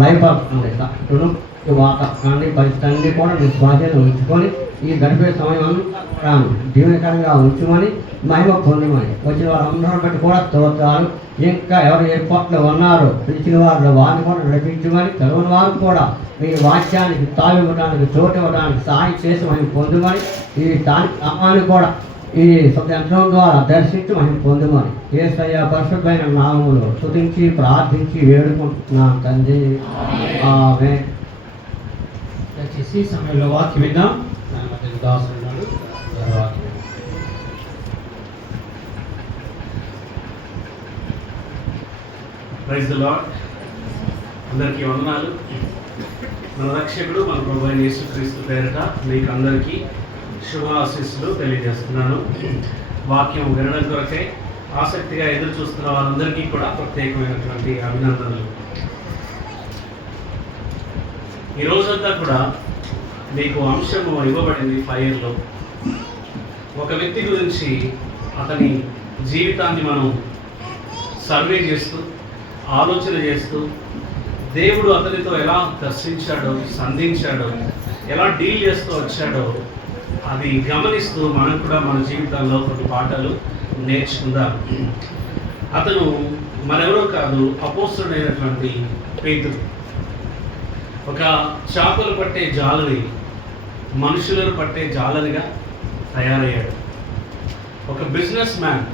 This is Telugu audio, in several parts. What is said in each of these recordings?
లైఫ్ వాతావరణాన్ని పరిస్థితులన్నీ కూడా మీ స్వాధీనం ఉంచుకొని ఈ గడిపే సమయం అంతా దీవెనకరంగా ఉంచుమని మహిమ పొందమని వచ్చిన వారందరూ బట్టి కూడా స్తోత్రాలు. ఇంకా ఎవరు ఏర్పాట్లు ఉన్నారో పిలిచిన వారు వారిని కూడా రచించమని, తెలియని వారు కూడా మీ వాక్యానికి తావివ్వడానికి చోటు ఇవ్వడానికి సహాయం చేసి మహిమ పొందమని, ఈ అమ్మాని కూడా ఈ యంత్రం ద్వారా దర్శించి మహిమ పొందమని యేసయ్య పరిశుద్ధమైన నామములో స్తుతించి ప్రార్థించి వేడుకుంటున్నాం తండ్రి. ఆమేన్. దయచేసి సమయంలో వాక్యం విందాం. దాసుడు ప్రైజ్ ది లార్డ్. అందరికీ వందనాలు. మన రక్షకుడు మన ప్రభువైన అయిన యేసుక్రీస్తు పేరిట మీకు అందరికీ శుభాశీస్సులు తెలియజేస్తున్నాను. వాక్యం వినడం కొరకే ఆసక్తిగా ఎదురు చూస్తున్న వారందరికీ కూడా ప్రత్యేకమైనటువంటి అభినందనలు. ఈ రోజంతా కూడా మీకు అంశము ఇవ్వబడింది ఫైర్లో. ఒక వ్యక్తి గురించి అతని జీవితాన్ని మనం సర్వే చేస్తూ ఆలోచన చేస్తూ దేవుడు అతనితో ఎలా దర్శించాడో, సంధించాడో, ఎలా డీల్ చేస్తూ వచ్చాడో అది గమనిస్తూ మనం కూడా మన జీవితాల్లో కొన్ని పాఠాలు నేర్చుకుందాం. అతను మరెవరో కాదు, అపోస్తలుడైనటువంటి పేతురు. ఒక చేపలు పట్టే జాలని మనుషులను పట్టే జాలనిగా తయారయ్యాడు. ఒక బిజినెస్ మ్యాన్,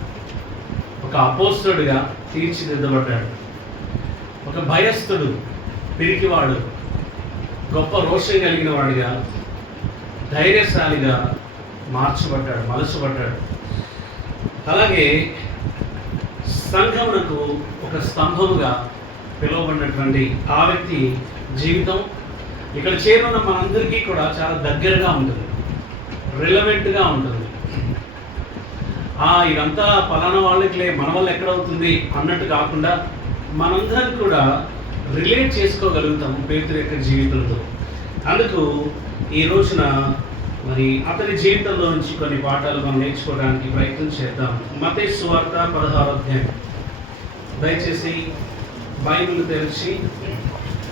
ఒక అపోస్తలుడిగా తీర్చిదిద్దబడ్డాడు. ఒక భయస్థుడు, పిరికివాడు, గొప్ప రోషం కలిగిన వాడిగా, ధైర్యశాలిగా మార్చబడ్డాడు, మలచబడ్డాడు. అలాగే సంఘమునకు ఒక స్తంభముగా పిలువబడినటువంటి ఆ వ్యక్తి జీవితం ఇక్కడ చేరున్న మనందరికీ కూడా చాలా దగ్గరగా ఉంటుంది, రిలవెంట్గా ఉంటుంది. ఇదంతా పలానా వాళ్ళకిలే, మన వల్ల ఎక్కడవుతుంది అన్నట్టు కాకుండా మనందరం కూడా రిలేట్ చేసుకోగలుగుతాము పేతురు యొక్క జీవితంతో. అందుకు ఈ రోజున మరి అతని జీవితంలో నుంచి కొన్ని పాఠాలు మనం నేర్చుకోవడానికి ప్రయత్నం చేద్దాం. మత్తయి సువార్త 16వ అధ్యాయం. దయచేసి బైబిల్ తెరిచి,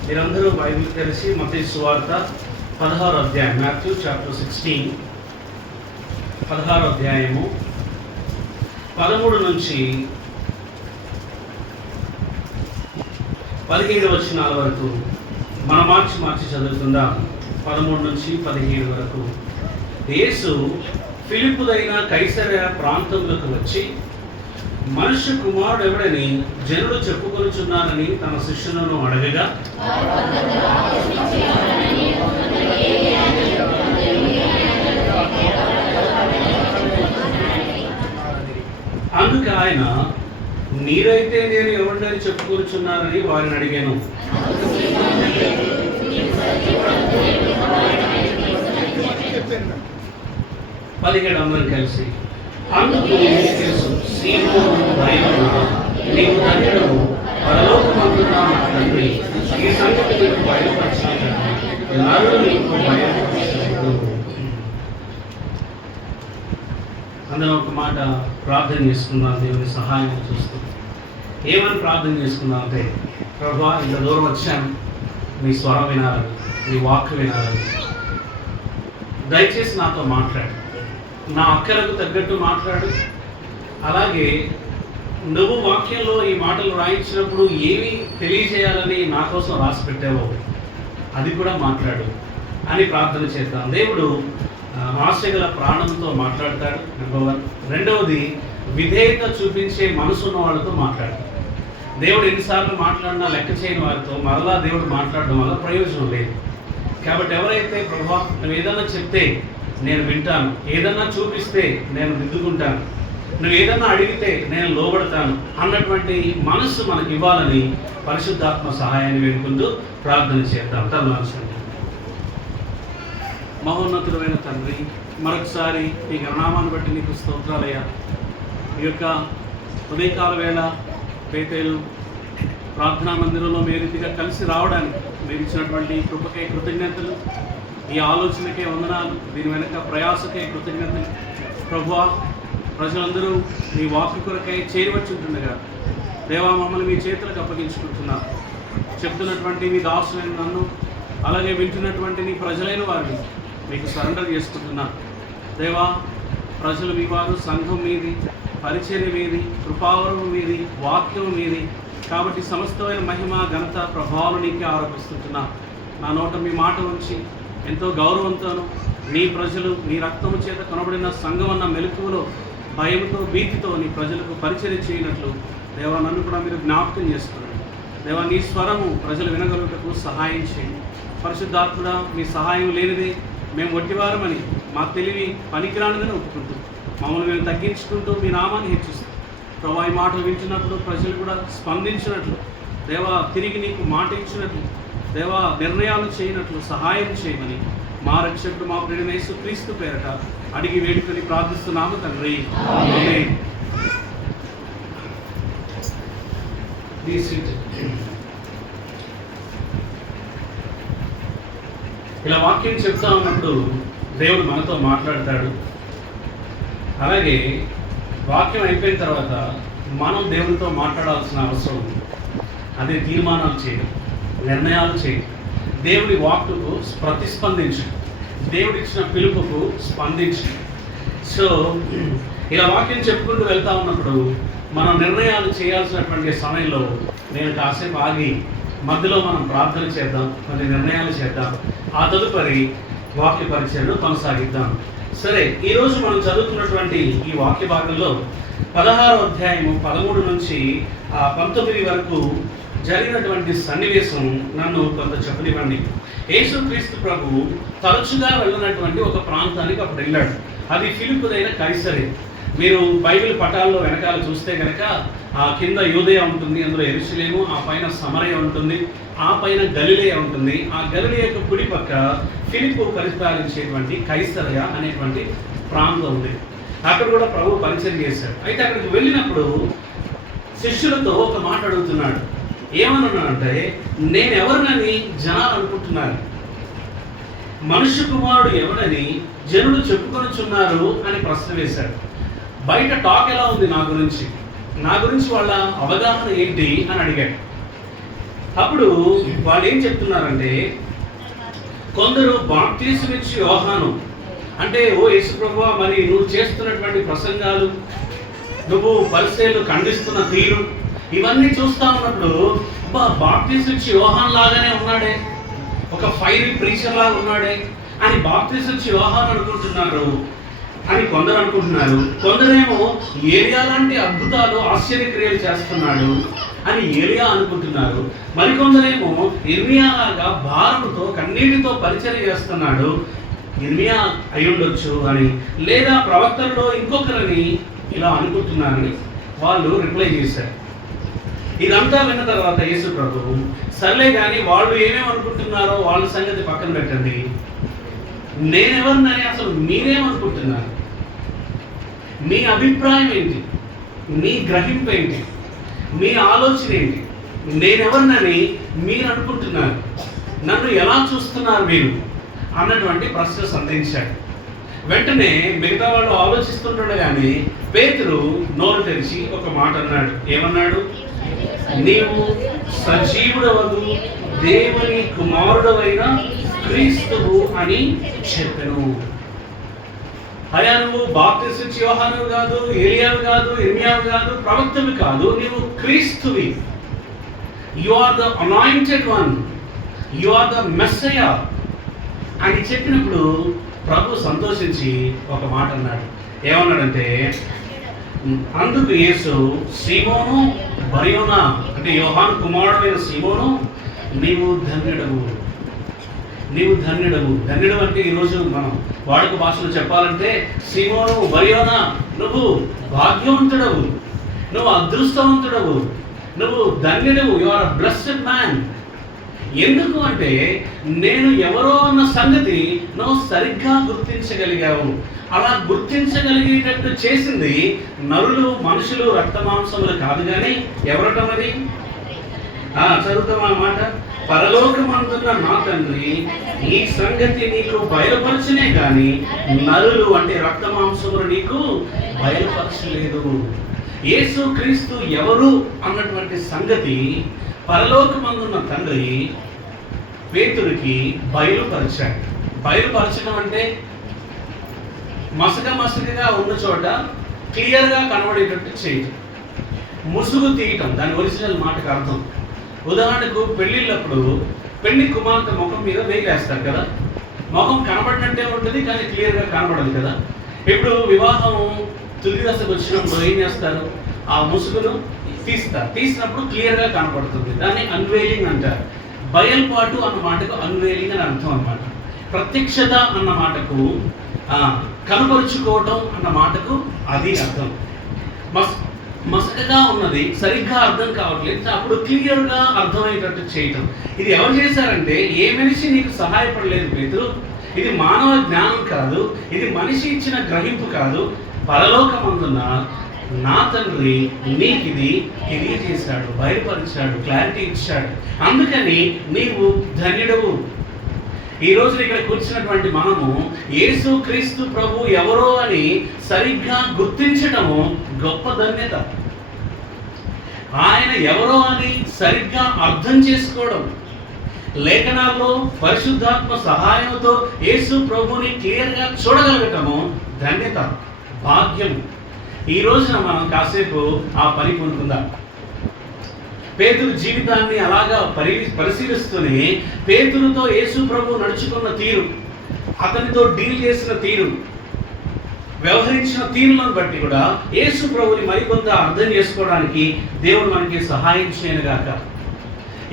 మీరందరూ బైబిల్ తెరిచి మత్తయి సువార్త 16వ అధ్యాయం, మాథ్యూ చాప్టర్ 16, 16వ అధ్యాయము 13 నుంచి 17 వచనాల వరకు మనం మార్చి చదువుకుందాం. 13 నుంచి 17 వరకు. యేసు ఫిలిప్పుదైన కైసరయ ప్రాంతంలోకి వచ్చి, మనుష్య కుమారుడు ఎవడని జనులు చెప్పుకొనుచున్నారని తన శిష్యులను అడగగా, అందుకు ఆయన, మీరైతే నేను ఎవరిని చెప్పుకొనుచున్నారని వారిని అడిగాను. పదిహేడు అందరం కలిసి, అందుకు యేసు, సీమోను భయపడు, నీవు ధన్యుడవు, పరలోకమందున్న మా తండ్రి ఈ సంగతి నీకు బయలుపరచాడు, నరుడు నీకు బయలుపరచడు. అందులో ఒక మాట ప్రార్థన చేసుకున్నాం, దేవుని సహాయం చూస్తూ. ఏమని ప్రార్థన చేసుకున్నాం అంటే, ప్రభువా ఇంత దూరం వచ్చాను, మీ స్వరం వినాలని, మీ వాక్ వినాలని, దయచేసి నాతో మాట్లాడు, నా అక్కరకు తగ్గట్టు మాట్లాడు. అలాగే నువ్వు వాక్యంలో ఈ మాటలు రాయించినప్పుడు ఏమి తెలియజేయాలని నా కోసం రాసి పెట్టావో అది కూడా మాట్లాడు అని ప్రార్థన చేద్దాం. దేవుడు ఆశగల ప్రాణంతో మాట్లాడతాడు, నెంబర్ 1. రెండవది, విధేయత చూపించే మనసున్న వాళ్ళతో మాట్లాడతాడు. దేవుడు ఎన్నిసార్లు మాట్లాడినా లెక్క చేయని వారితో మరలా దేవుడు మాట్లాడడం వల్ల ప్రయోజనం లేదు. కాబట్టి ఎవరైతే ప్రభువా నువ్వు ఏదన్నా చెప్తే నేను వింటాను, ఏదన్నా చూపిస్తే నేను దిద్దుకుంటాను, నువ్వు ఏదన్నా అడిగితే నేను లోబడతాను అన్నటువంటి మనస్సు మనకి ఇవ్వాలని పరిశుద్ధాత్మ సహాయాన్ని వేడుకుంటూ ప్రార్థన చేద్దాం. తలవాల్సింది. మహోన్నతుడైన తండ్రి, మరొకసారి మీ గణనామాన్ని బట్టి నీకు స్తోత్రాలయ్యా. ఈ యొక్క ఉదయకాల వేళ బేతేలు ప్రార్థనా మందిరంలో మీ రీతిగా కలిసి రావడానికి మీరు ఇచ్చినటువంటి కృపకే కృతజ్ఞతలు, ఈ ఆలోచనకే వందనాలు, దీని వెనక ప్రయాసకే కృతజ్ఞతలు. ప్రభువా, ప్రజలందరూ మీ వాక్కు కొరకై చేరవచ్చుంటుండగా దేవా, మమ్మల్ని మీ చేతులకు అప్పగించుకుంటున్నా. చెప్తున్నటువంటి మీ దాసులైన నన్ను, అలాగే వింటున్నటువంటి నీ ప్రజలైన వారిని మీకు సరెండర్ చేసుకుంటున్నా. దేవా, ప్రజలు మీ వారు, సంఘం మీది, పరిచర్య మీది, కృపావరం మీది, వాక్యం మీది. కాబట్టి సమస్తమైన మహిమ, ఘనత, ప్రభావాలు నీకే ఆరోపిస్తుంటున్నా. నా నోట మీ మాట ఉంచి ఎంతో గౌరవంతోను నీ ప్రజలు నీ రక్తము చేత కొనబడిన సంఘం అన్న మెలకువలో భయంతో, భీతితో నీ ప్రజలకు పరిచర్య చేయనట్లు దేవా, నన్ను కూడా మీరు జ్ఞాపకం చేస్తున్నాడు. దేవా, నీ స్వరము ప్రజలు వినగలుగుటకు సహాయం చేయండి. పరిశుద్ధాత్ముడా, మీ సహాయం లేనిదే మేము వట్టివారమని, మా తెలివి పనికిరానిదని ఒప్పుకుంటూ మమ్మల్ని మేము తగ్గించుకుంటూ మీ నామాన్ని హెచ్చిస్తాం. ప్రభా, ఈ మాటలు వింటున్నప్పుడు ప్రజలు కూడా స్పందించినట్లు, దేవా, తిరిగి నీకు మాట ఇచ్చినట్లు, దేవా, నిర్ణయాలు చేయనట్లు సహాయం చేయమని మా రక్షకుడు, మా ప్రియుడైన యేసుక్రీస్తు పేరట అడిగి వేడుకొని ప్రార్థిస్తున్నాము తండ్రి. ఆమేన్. ఇలా వాక్యం చెప్తా ఉన్నప్పుడు దేవుడు మనతో మాట్లాడతాడు. అలాగే వాక్యం అయిపోయిన తర్వాత మనం దేవుడితో మాట్లాడాల్సిన అవసరం ఉంది. అదే తీర్మానాలు చేయడం, నిర్ణయాలు చేయడం, దేవుడి వాక్కుకు ప్రతిస్పందించడం, దేవుడిచ్చిన పిలుపుకు స్పందించడం. సో ఇలా వాక్యం చెప్పుకుంటూ వెళ్తా ఉన్నప్పుడు మనం నిర్ణయాలు చేయాల్సినటువంటి సమయంలో నేను కాసేపు ఆగి మధ్యలో మనం ప్రార్థన చేద్దాం, కొన్ని నిర్ణయాలు చేద్దాం, ఆ తదుపరి వాక్య పరిచయను కొనసాగిద్దాం. సరే, ఈరోజు మనం చదువుతున్నటువంటి ఈ వాక్య భాగంలో 16వ అధ్యాయము 13 నుంచి 19 వరకు జరిగినటువంటి సన్నివేశం నన్ను కొంత చెప్పనివ్వండి. యేసుక్రీస్తు ప్రభు తరచుగా వెళ్ళినటువంటి ఒక ప్రాంతానికి అప్పుడు వెళ్ళాడు. అది ఫిలిప్పుదైన కైసరే. మీరు బైబిల్ పటాల్లో వెనకాల చూస్తే కనుక ఆ కింద యూదయ ఉంటుంది, అందులో యెరూషలేము, ఆ పైన సమరయ ఉంటుంది, ఆ పైన గలిలయ ఉంటుంది. ఆ గలిలయ యొక్క కుడి పక్క ఫిలిప్పు పరిపాలించేటువంటి కైసరయ అనేటువంటి ప్రాంతం ఉంది. అక్కడ కూడా ప్రభు పరిచయం చేశాడు. అయితే అక్కడికి వెళ్ళినప్పుడు శిష్యులతో ఒక మాట అడుగుతున్నాడు. ఏమన్నాడంటే, నేను ఎవరినని జనాలు అనుకుంటున్నారు, మనుష్య కుమారుడు ఎవరని జనులు చెప్పుకొనుచున్నారు అని ప్రశ్న వేశాడు. బయట టాక్ ఎలా ఉంది నా గురించి వాళ్ళ అవగాహన ఏంటి అని అడిగాడు. అప్పుడు వాళ్ళు ఏం చెప్తున్నారంటే, కొందరు బాప్తీసుమిచ్చి యోహాను అంటే, ఓ యేసుప్రభువా, మరి నువ్వు చేస్తున్నటువంటి ప్రసంగాలు, నువ్వు పరిచర్యలు ఖండిస్తున్న తీరు, ఇవన్నీ చూస్తా ఉన్నప్పుడు బాప్తీసుమిచ్చి యోహాన్ లాగానే ఉన్నాడే, ఒక ఫైరీ ప్రీచర్ లాగా ఉన్నాడే అని బాప్తీసుమిచ్చి యోహాన్ అనుకుంటున్నారు అని కొందరు అనుకుంటున్నారు. కొందరేమో ఏలియా లాంటి అద్భుతాలు, ఆశ్చర్యక్రియలు చేస్తున్నాడు అని ఏలియా అనుకుంటున్నారు. మరికొందరేమో ఇర్మియా లాగా భారముతో, కన్నీటితో పరిచర్య చేస్తున్నాడు, ఇర్మియా అయి ఉండొచ్చు అని, లేదా ప్రవక్తల్లో ఇంకొకరిని ఇలా అనుకుంటున్నారని వాళ్ళు రిప్లై చేశారు. ఇదంతా విన్న తర్వాత యేసు ప్రభువు, సర్లే కానీ వాళ్ళు ఏమేమి అనుకుంటున్నారో వాళ్ళ సంగతి పక్కన పెట్టండి, నేనెవరినని అసలు మీరేమనుకుంటున్నారు, మీ అభిప్రాయం ఏంటి, మీ గ్రహింపు ఏంటి, మీ ఆలోచన ఏంటి, నేనెవరినని మీరు అనుకుంటున్నారు, నన్ను ఎలా చూస్తున్నారు మీరు అన్నటువంటి ప్రశ్న సంధించాడు. వెంటనే మిగతా వాళ్ళు ఆలోచిస్తుండగానే పేతురు నోరు తెరిచి ఒక మాట అన్నాడు. ఏమన్నాడు? నీవు సజీవుడవగు దేవుని కుమారుడవైన క్రీస్తువు అని చెప్పెను. అయ్యా, నువ్వు బాప్తిస్మిచ్చి యోహాను కాదు, ఏలియావు కాదు, ఇర్మియావు కాదు, ప్రవక్తవి కాదు, నీవు క్రీస్తువి. You are the anointed one, you are the Messiah అని చెప్పినప్పుడు ప్రభు సంతోషించి ఒక మాట అన్నాడు. ఏమన్నాడంటే, అందుకు యేసు, సీమోను బర్యోనా అంటే యోహాను కుమారుడైన సీమోను, నీవు ధన్యుడవు. ధన్యుడు అంటే ఈరోజు మనం వాడుక భాషలో చెప్పాలంటే, సీమోను బర్యోనా, నువ్వు భాగ్యవంతుడవు, నువ్వు అదృష్టవంతుడవు, నువ్వు ధన్యుడవు, you are a blessed man. ఎందుకు అంటే, నేను ఎవరో అన్న సంగతి నువ్వు సరిగ్గా గుర్తించగలిగావు. అలా గుర్తించగలిగేటట్టు చేసింది నరులు, మనుషులు, రక్త మాంసములు కాదు కానీ ఎవరటమది? చదువుతాం ఆ మాట. పరలోకమందున్న నా తండ్రి ఈ సంగతి నీకు బయలుపరచనే కానీ నరులు అంటే రక్త మాంసములు నీకు బయలుపరచలేదు. యేసు క్రీస్తు ఎవరు అన్నటువంటి సంగతి పరలోకమందున్న తండ్రి పేతురుకి బయలుపరిచాడు. బయలుపరచడం అంటే మసకగా ఉన్న చోట క్లియర్గా కనబడేటట్టు చేయటం, ముసుగు తీయటం దాని ఒరిజినల్ మాటకు అర్థం. ఉదాహరణకు పెళ్ళిళ్ళప్పుడు పెళ్లి కుమార్తె ముఖం మీద వేలేస్తారు కదా, ముఖం కనబడినట్టే ఉంటుంది కానీ క్లియర్గా కనబడదు కదా. ఇప్పుడు వివాహం తుది దశకు వచ్చినప్పుడు ఏం చేస్తారు, ఆ ముసుగును తీస్తారు. తీసినప్పుడు క్లియర్గా కనబడుతుంది, దాన్ని అన్వేలింగ్ అంటారు. బయల్పాటు అన్న మాటకు అన్వేలింగ్ అని అర్థం అన్నమాట. ప్రత్యక్షత అన్న మాటకు కనపరుచుకోవటం అన్న మాటకు అది అర్థం. మసకగా ఉన్నది సరిగ్గా అర్థం కావట్లేదు, అప్పుడు క్లియర్గా అర్థమయ్యేటట్టు చేయటం. ఇది ఎవరు చేశారంటే, ఏ మనిషి నీకు సహాయపడలేదు పేతురు, ఇది మానవ జ్ఞానం కాదు, ఇది మనిషి ఇచ్చిన గ్రహింపు కాదు, పరలోకమందున్న నా తండ్రి నీకు ఇది తెలియజేశాడు, బయలుపరిచాడు, క్లారిటీ ఇచ్చాడు. అందుకని నీవు ధన్యుడవు. ఈ రోజు ఇక్కడ కూర్చున్నటువంటి మనము యేసు క్రీస్తు ప్రభు ఎవరో అని సరిగ్గా గుర్తించడము గొప్ప ధన్యత. ఆయన ఎవరో అని సరిగ్గా అర్థం చేసుకోవడం, లేఖనాల్లో పరిశుద్ధాత్మ సహాయంతో యేసు ప్రభుని క్లియర్గా చూడగలగటము ధన్యత, భాగ్యం. ఈ రోజున మనం కాసేపు ఆ పని పొందుకుందాం. పేతురు జీవితాన్ని అలాగా పరిశీలిస్తూనే పేతురుతో యేసు ప్రభు నడుచుకున్న తీరు, అతనితో డీల్ చేసిన తీరు, వ్యవహరించిన తీరులను బట్టి కూడా యేసు ప్రభుని మరికొంత అర్థం చేసుకోవడానికి దేవుడు మనకి సహాయం చేయనుగాక.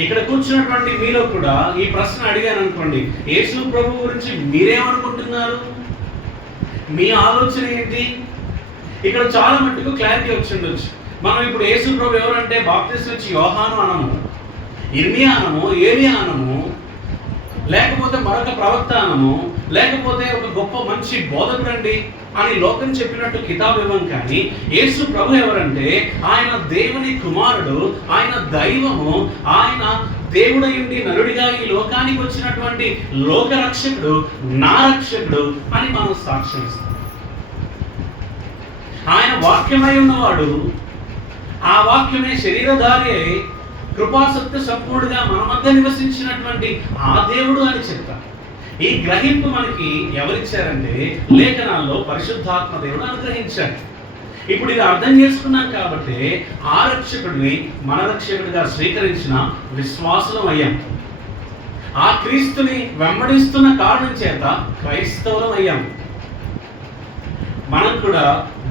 ఇక్కడ కూర్చున్నటువంటి మీలో కూడా ఈ ప్రశ్న అడిగాను అనుకోండి, యేసు ప్రభు గురించి మీరేమనుకుంటున్నారు, మీ ఆలోచన ఏంటి? ఇక్కడ చాలా మట్టుకు క్లారిటీ వచ్చిండొచ్చు. మనం ఇప్పుడు యేసు ప్రభు ఎవరంటే బాప్తిస్మం ఇచ్చి యోహాను అనము, ఇర్మియా అనము, ఏలియా అనము, లేకపోతే మరొక ప్రవక్త అనము, లేకపోతే ఒక గొప్ప మంచి బోధకుడండి అని లోకం చెప్పినట్టు కితాబు ఇవ్వం. కానీ యేసు ప్రభు ఎవరంటే ఆయన దేవుని కుమారుడు, ఆయన దైవము, ఆయన దేవుడయుండి నరుడిగా ఈ లోకానికి వచ్చినటువంటి లోకరక్షకుడు, నా రక్షకుడు అని మనం సాక్ష్యం ఇస్తాం. ఆయన వాక్యమై ఉన్నవాడు, ఆ వాక్యమే శరీరధారి అయి కృపాసక్తి సంపూర్ణంగా మన మధ్య నివసించినటువంటి ఆ దేవుడు అని చెప్తాం. ఈ గ్రహింపు మనకి ఎవరిచ్చారంటే లేఖనాల్లో పరిశుద్ధాత్మ దేవుడు అనుగ్రహించాడు. ఇప్పుడు ఇది అర్థం చేసుకున్నాం కాబట్టి ఆ రక్షకుడిని మన రక్షకుడిగా స్వీకరించిన విశ్వాసులం అయ్యాం. ఆ క్రీస్తుని వెంబడిస్తున్న కారణం చేత క్రైస్తవులం అయ్యాం. మనం కూడా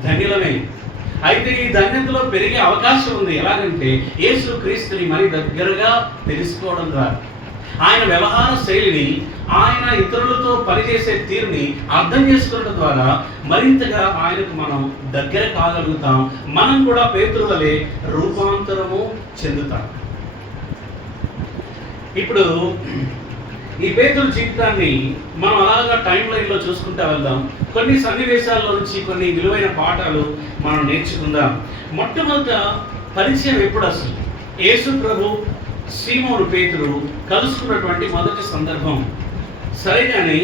ధన్యులమే. అయితే ఈ ధన్యతలో పెరిగే అవకాశం ఉంది. ఎలాగంటే యేసు క్రీస్తుని మరి దగ్గరగా తెలుసుకోవడం ద్వారా, ఆయన వ్యవహార శైలిని, ఆయన ఇతరులతో పనిచేసే తీరుని అర్థం చేసుకోవడం ద్వారా మరింతగా ఆయనకు మనం దగ్గర కాగలుగుతాం. మనం కూడా పేతురు వలె రూపాంతరము చెందుతాం. ఇప్పుడు ఈ పేతురు జీవితాన్ని మనం అలాగా టైం లైన్లో చూసుకుంటూ వెళ్దాం. కొన్ని సన్నివేశాల్లో నుంచి కొన్ని విలువైన పాఠాలు మనం నేర్చుకుందాం. మొట్టమొదట పరిచయం ఎప్పుడు అసలు యేసు ప్రభు సీమోను పేతురు కలుసుకున్నటువంటి మొదటి సందర్భం. సరే కానీ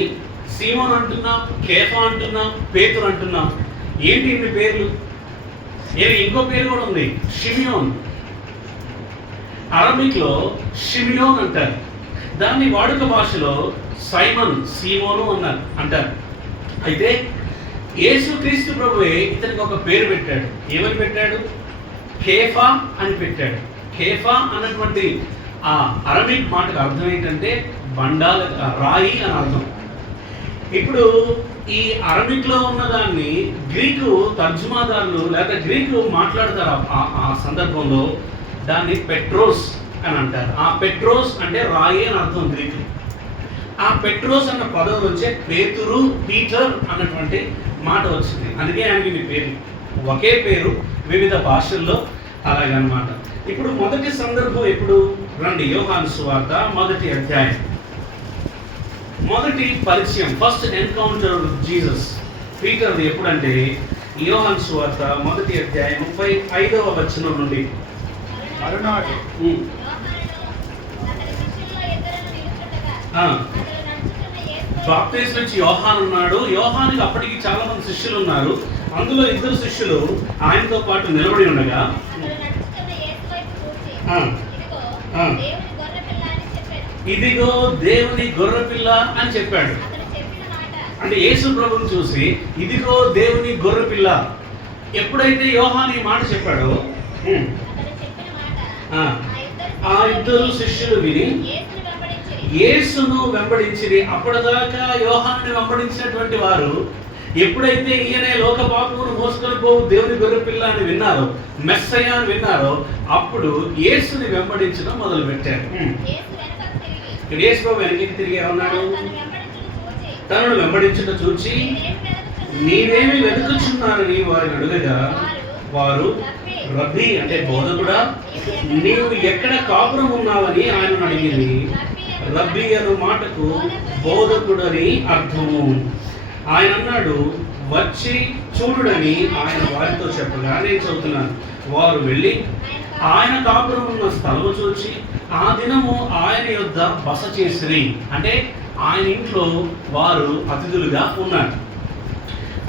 సీమోను అంటున్నాం, కేఫా అంటున్నాం, పేతురు అంటున్నాం. ఏంటి ఇన్ని పేర్లు? ఇంకో పేరు కూడా ఉంది, షిమియోన్. అరబిక్లో షిమియోన్ అంటారు. దాన్ని వాడుక భాషలో సైమన్, సీమోను అంటారు. అయితే యేసు క్రీస్తు ప్రభువే ఇతనికి ఒక పేరు పెట్టాడు. ఏమని పెట్టాడు? కేఫా అని పెట్టాడు. కేఫా అన్నటువంటి ఆ అరబిక్ మాటకు అర్థం ఏంటంటే బండాల, రాయి అని అర్థం. ఇప్పుడు ఈ అరబిక్లో ఉన్నదాన్ని గ్రీకు తర్జుమాదారులు లేదా గ్రీకు మాట్లాడతారు. ఆ సందర్భంలో దాన్ని పెట్రోస్ అని అంటారు. ఆ పెట్రోస్ అంటే రాయి అని అర్థం గ్రీకు. ఆ పెట్రోస్ అన్న పదం వచ్చే పేతురు, పీటర్ అన్నటువంటి మాట వచ్చింది. అందుకే ఆయనకి మీ పేరు ఒకే పేరు వివిధ భాషల్లో అలాగనమాట. ఇప్పుడు మొదటి సందర్భం ఎప్పుడు? రండి, యోహాను సువార్త 1వ అధ్యాయం. మొదటి పరిచయం, ఫస్ట్ ఎన్కౌంటర్ విత్ జీసస్ పీటర్ది ఎప్పుడంటే యోహాను సువార్త 1వ అధ్యాయం 35వ వచనం నుండి. మరునాడు బాప్తిస్మం ఇచ్చి యోహాను ఉన్నాడు. యోహానుకి అప్పటికి చాలా మంది శిష్యులు ఉన్నారు. అందులో ఇద్దరు శిష్యులు ఆయనతో పాటు నిలబడి ఉండగా ఆ, ఆ, ఇదిగో దేవుని గొర్రెపిల్ల అని చెప్పాడు. అంటే యేసు ప్రభువుని చూసి ఇదిగో దేవుని గొర్రెపిల్ల. ఎప్పుడైతే యోహాను ఈ మాట చెప్పాడో ఆ ఇద్దరు శిష్యులు విని యేసును వెంబడించిరి. అప్పటిదాకా యోహానుని వెంబడించినటువంటి వారు ఎప్పుడైతే ఈయనే లోక పాపమును మోసుకొని పోవు దేవుని గొర్రెపిల్ల అని విన్నారో, మెస్సయ్య అని విన్నారో, అప్పుడు యేసుని వెంబడించడం మొదలు పెట్టారు. ఇక్కడ యేసు ప్రభు వెనక్కి తిరిగి ఏమన్నాడు? తనను వెంబడించుట చూచి నీవేమి వెతుకుచున్నారని వారిని అడుగగా వారు రబ్బీ అంటే బోధకుడా నీవు ఎక్కడ కాపురం ఉన్నావని ఆయనను అడిగింది. రబ్బీ అను మాటకు బోధకుడని అర్థము. ఆయన అన్నాడు వచ్చి చూడుడని ఆయన వారితో చెప్పగా, నేను చదువుతున్నాను, వారు వెళ్ళి ఆయన కాపురం ఉన్న స్థలము చూచి ఆ దినము ఆయన యొద్ద బస చేసిరి. అంటే ఆయన ఇంట్లో వారు అతిథులుగా ఉన్నారు.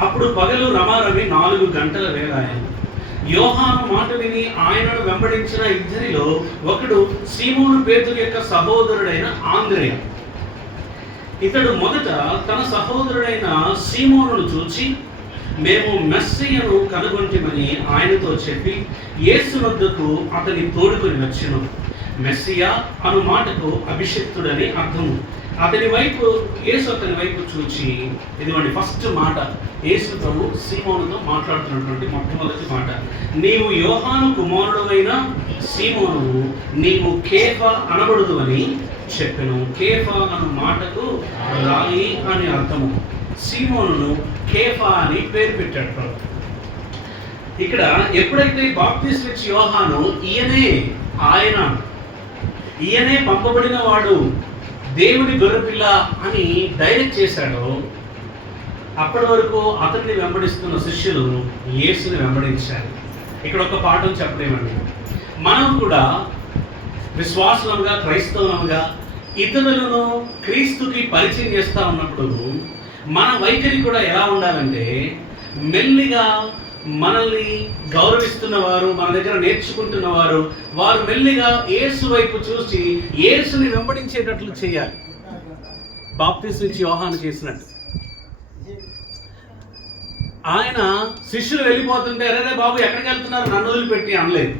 అప్పుడు పగలు రమారమి 4 గంటల వేళ. యోహాను మాట విని ఆయనను వెంబడించిన ఇద్దరిలో ఒకడు సీమోను పేతురు యొక్క సహోదరుడైన ఆంద్రేయ. ఇతడు మొదట తన సహోదరుడైన సీమోనును చూచి మేము మెస్సయ్యను కనుగొంటిమని ఆయనతో చెప్పి యేసు వద్దకు అతని తోడుకొని వచ్చెను. మెస్సియా అను మాటకు అభిషిక్తుడని అర్థము. అతని వైపు యేసు అతని వైపు చూచి, ఇదిగోండి ఫస్ట్ మాట యేసు ప్రభు సీమోనుతో మాట్లాడుతున్నటువంటి మొట్టమొదటి మాట, నీవు యోహాను కుమారుడైన సీమోను, నీవు కేఫా అనబడుదు అని చెప్పెను. కేఫా అను మాటకు రాయి అని అర్థము. సీమోనును కేఫా అని పేరు పెట్టాడు ప్రభు. ఇక్కడ ఎప్పుడైతే బాప్తిస్మం ఇచ్చి యోహాను ఈయనే పంపబడిన వాడు, దేవుని గొర్రెపిల్ల అని డైరెక్ట్ చేశాడో, అప్పటి వరకు అతన్ని వెంబడిస్తున్న శిష్యులు యేసుని వెంబడించారు. ఇక్కడ ఒక పాఠం చెప్పలేమండి. మనం కూడా విశ్వాసులుగా, క్రైస్తవులుగా ఇతరులను క్రీస్తుకి పరిచయం చేస్తూ ఉన్నప్పుడు మన వైఖరి కూడా ఎలా ఉండాలంటే, మెల్లిగా మనల్ని గౌరవిస్తున్న వారు, మన దగ్గర నేర్చుకుంటున్న వారు, వారు మెల్లిగా యేసు వైపు చూసి యేసుని వెంబడించేటట్లు చేయాలి. బాప్తిస్మం ఇచ్చి యోహాను చేసినట్టు. ఆయన శిష్యులు వెళ్ళిపోతుంటే అరే బాబు ఎక్కడికి వెళ్తున్నారు, నన్ను వదిలిపెట్టి అనలేదు.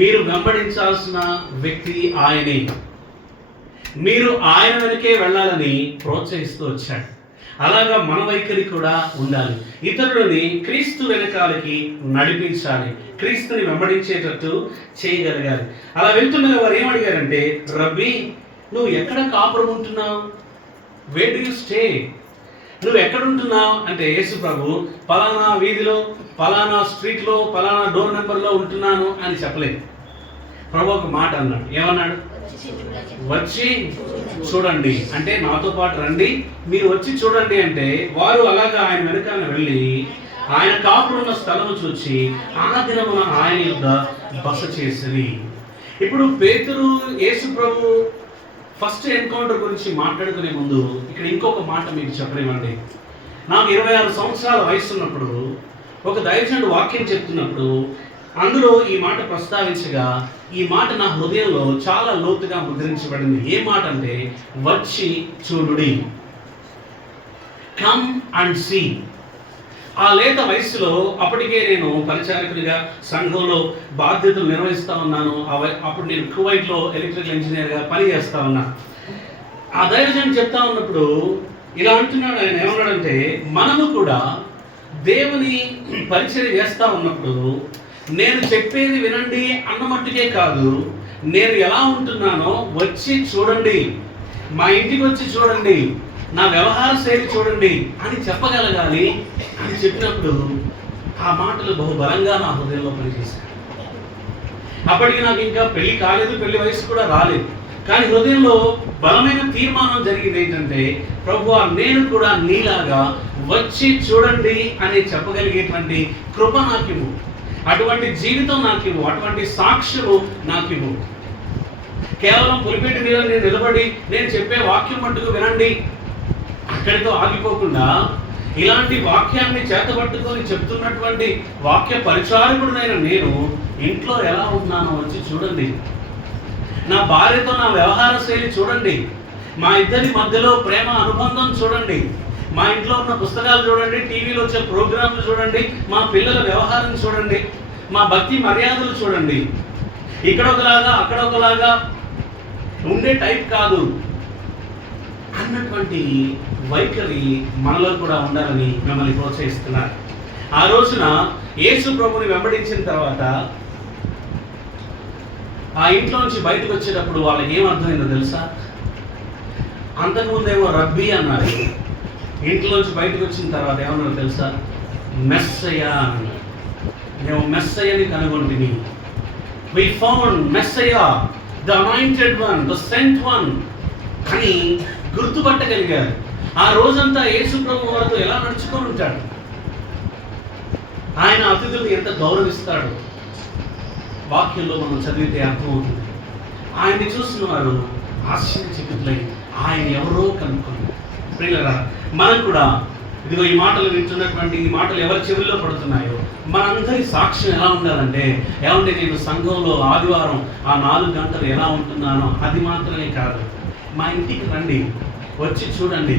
మీరు వెంబడించాల్సిన వ్యక్తి ఆయనే, మీరు ఆయన వెనకే వెళ్ళాలని ప్రోత్సహిస్తూ వచ్చాడు. అలాగా మన వైఖరి కూడా ఉండాలి. ఇతరులని క్రీస్తు వెనకాలకి నడిపించాలి, క్రీస్తుని వెంబడించేటట్టు చేయగలగాలి. అలా వెళ్తుండగా వారు ఏమడిగారంటే, రబ్బీ నువ్వు ఎక్కడ కాపురం ఉంటున్నావు? Wear do you stay? నువ్వు ఎక్కడుంటున్నావు అంటే, యేసు ప్రభు పలానా వీధిలో, పలానా స్ట్రీట్లో, పలానా డోర్ నెంబర్లో ఉంటున్నాను అని చెప్పలేదు. ప్రభు ఒక మాట అన్నాడు. ఏమన్నాడు? వచ్చి చూడండి. అంటే నాతో పాటు రండి, మీరు వచ్చి చూడండి అంటే వారు అలాగా ఆయన వెనకాల వెళ్ళి ఆయన కాపురున్న స్థలము చూచి ఆ దినమున ఆయన యొద్ద బస చేసిరి. ఇప్పుడు పేతురు యేసు ప్రభు ఫస్ట్ ఎన్కౌంటర్ గురించి మాట్లాడుకునే ముందు ఇక్కడ ఇంకొక మాట మీకు చెప్పలేమండి. నాకు 26 సంవత్సరాల వయసు ఉన్నప్పుడు ఒక దైవజనుడు వాక్యం చెప్తున్నప్పుడు అందులో ఈ మాట ప్రస్తావించగా ఈ మాట నా హృదయంలో చాలా లోతుగా ముద్రించబడింది. ఏ మాట అంటే, వచ్చి చూడుడి, కమ్ అండ్ సీ. ఆ లేత వయసులో అప్పటికే నేను పరిచారకుడిగా సంఘంలో బాధ్యతలు నిర్వహిస్తూ ఉన్నాను. అప్పుడు నేను కువైట్లో ఎలక్ట్రికల్ ఇంజనీర్గా పనిచేస్తూ ఉన్నాను. ఆ దైవజనుడు చెప్తా ఉన్నప్పుడు ఇలా అంటున్నాడు. ఆయన ఏమన్నాడంటే, మనము కూడా దేవుని పరిచర్య చేస్తూ ఉన్నప్పుడు నేను చెప్పేది వినండి అన్న మట్టుకే కాదు, నేను ఎలా ఉంటున్నానో వచ్చి చూడండి, మా ఇంటికి వచ్చి చూడండి, నా వ్యవహార శైలి చూడండి అని చెప్పగలగాలి అని చెప్పినప్పుడు ఆ మాటలు బహుబలంగా నా హృదయంలో పనిచేశాయి. అప్పటికి నాకు ఇంకా పెళ్లి కాలేదు, పెళ్లి వయసు కూడా రాలేదు. కానీ హృదయంలో బలమైన తీర్మానం జరిగింది ఏంటంటే, ప్రభువా నేను కూడా నీలాగా వచ్చి చూడండి అని చెప్పగలిగేటువంటి కృప నాకివ్వు, అటువంటి జీవితం నాకివ్వు, అటువంటి సాక్ష్యము నాకివ్వు. కేవలం పులిపేటి మీద నేను నిలబడి నేను చెప్పే వాక్యం మట్టుకు వినండి అక్కడితో ఆగిపోకుండా ఇలాంటి వాక్యాన్ని చేతబట్టుకొని చెప్తున్నటువంటి వాక్య పరిచారకుడినైన నేను ఇంట్లో ఎలా ఉన్నానో వచ్చి చూడండి. నా భార్యతో నా వ్యవహార శైలి చూడండి. మా ఇద్దరి మధ్యలో ప్రేమ అనుబంధం చూడండి. మా ఇంట్లో ఉన్న పుస్తకాలు చూడండి, టీవీలో వచ్చే ప్రోగ్రాంలు చూడండి, మా పిల్లల వ్యవహారం చూడండి, మా భక్తి మర్యాదలు చూడండి. ఇక్కడ ఒకలాగా అక్కడ ఒకలాగా ఉండే టైప్ కాదు అన్నటువంటి వైఖరి మనలో కూడా ఉండాలని మిమ్మల్ని ప్రోత్సహిస్తున్నారు. ఆ రోజున యేసు ప్రభుని వెంబడించిన తర్వాత ఆ ఇంట్లో నుంచి బయటకు వచ్చేటప్పుడు వాళ్ళకి ఏం అర్థమైందో తెలుసా? అంతకుముందేమో రబ్బీ అన్నారు, ఇంట్లోంచి బయటకు వచ్చిన తర్వాత ఏమన్నారో తెలుసా? మెస్సయ్య అన్నారు. మేము మెస్సయ్యని కనుగొంటిని. We found Messiah, the anointed one, the sent one. కానీ గుర్తుపట్టగలిగారు. ఆ రోజంతా యేసు ప్రభు వారితో ఎలా నడుచుకొని ఉంటాడు, ఆయన అతిథులను ఎంత గౌరవిస్తాడు వాక్యంలో మనం చదివితే అర్థమవుతుంది. ఆయన్ని చూసిన వారు ఆశ్చర్యచకితులై ఆయన ఎవరో కనుక్కున్నారు. ప్రియులారా, మనం కూడా ఇదిగో ఈ మాటలు వింటున్నటువంటి ఈ మాటలు ఎవరి చెవుల్లో పడుతున్నాయో మనందరి సాక్ష్యం ఎలా ఉండాలంటే, ఏమంటే నేను సంఘంలో ఆదివారం ఆ 4 గంటలు ఎలా ఉంటున్నానో అది మాత్రమే కాదు, మా ఇంటికి రండి, వచ్చి చూడండి.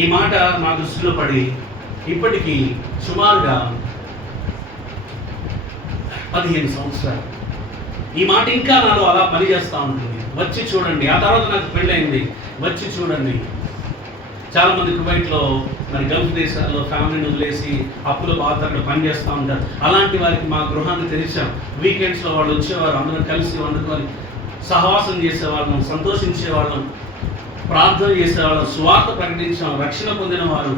ఈ మాట నా దృష్టిలో పడి ఇప్పటికీ సుమారుగా 15 సంవత్సరాలు ఈ మాట ఇంకా నాలో అలా పనిచేస్తూ ఉంటుంది. వచ్చి చూడండి. ఆ తర్వాత నాకు పెళ్ళయింది, వచ్చి చూడండి. చాలామంది కువైట్లో మరి గల్ఫ్ దేశాల్లో ఫ్యామిలీని వదిలేసి అప్పుల బాధ అక్కడ పనిచేస్తూ ఉంటారు. అలాంటి వారికి మా గృహాన్ని తెరిచాం. వీకెండ్స్లో వాళ్ళు వచ్చేవారు, అందరం కలిసి వండుకొని సహవాసం చేసేవాళ్ళం, సంతోషించేవాళ్ళం, ప్రార్థన చేసేవాళ్ళం, సువార్త ప్రకటించాం. రక్షణ పొందిన వారు,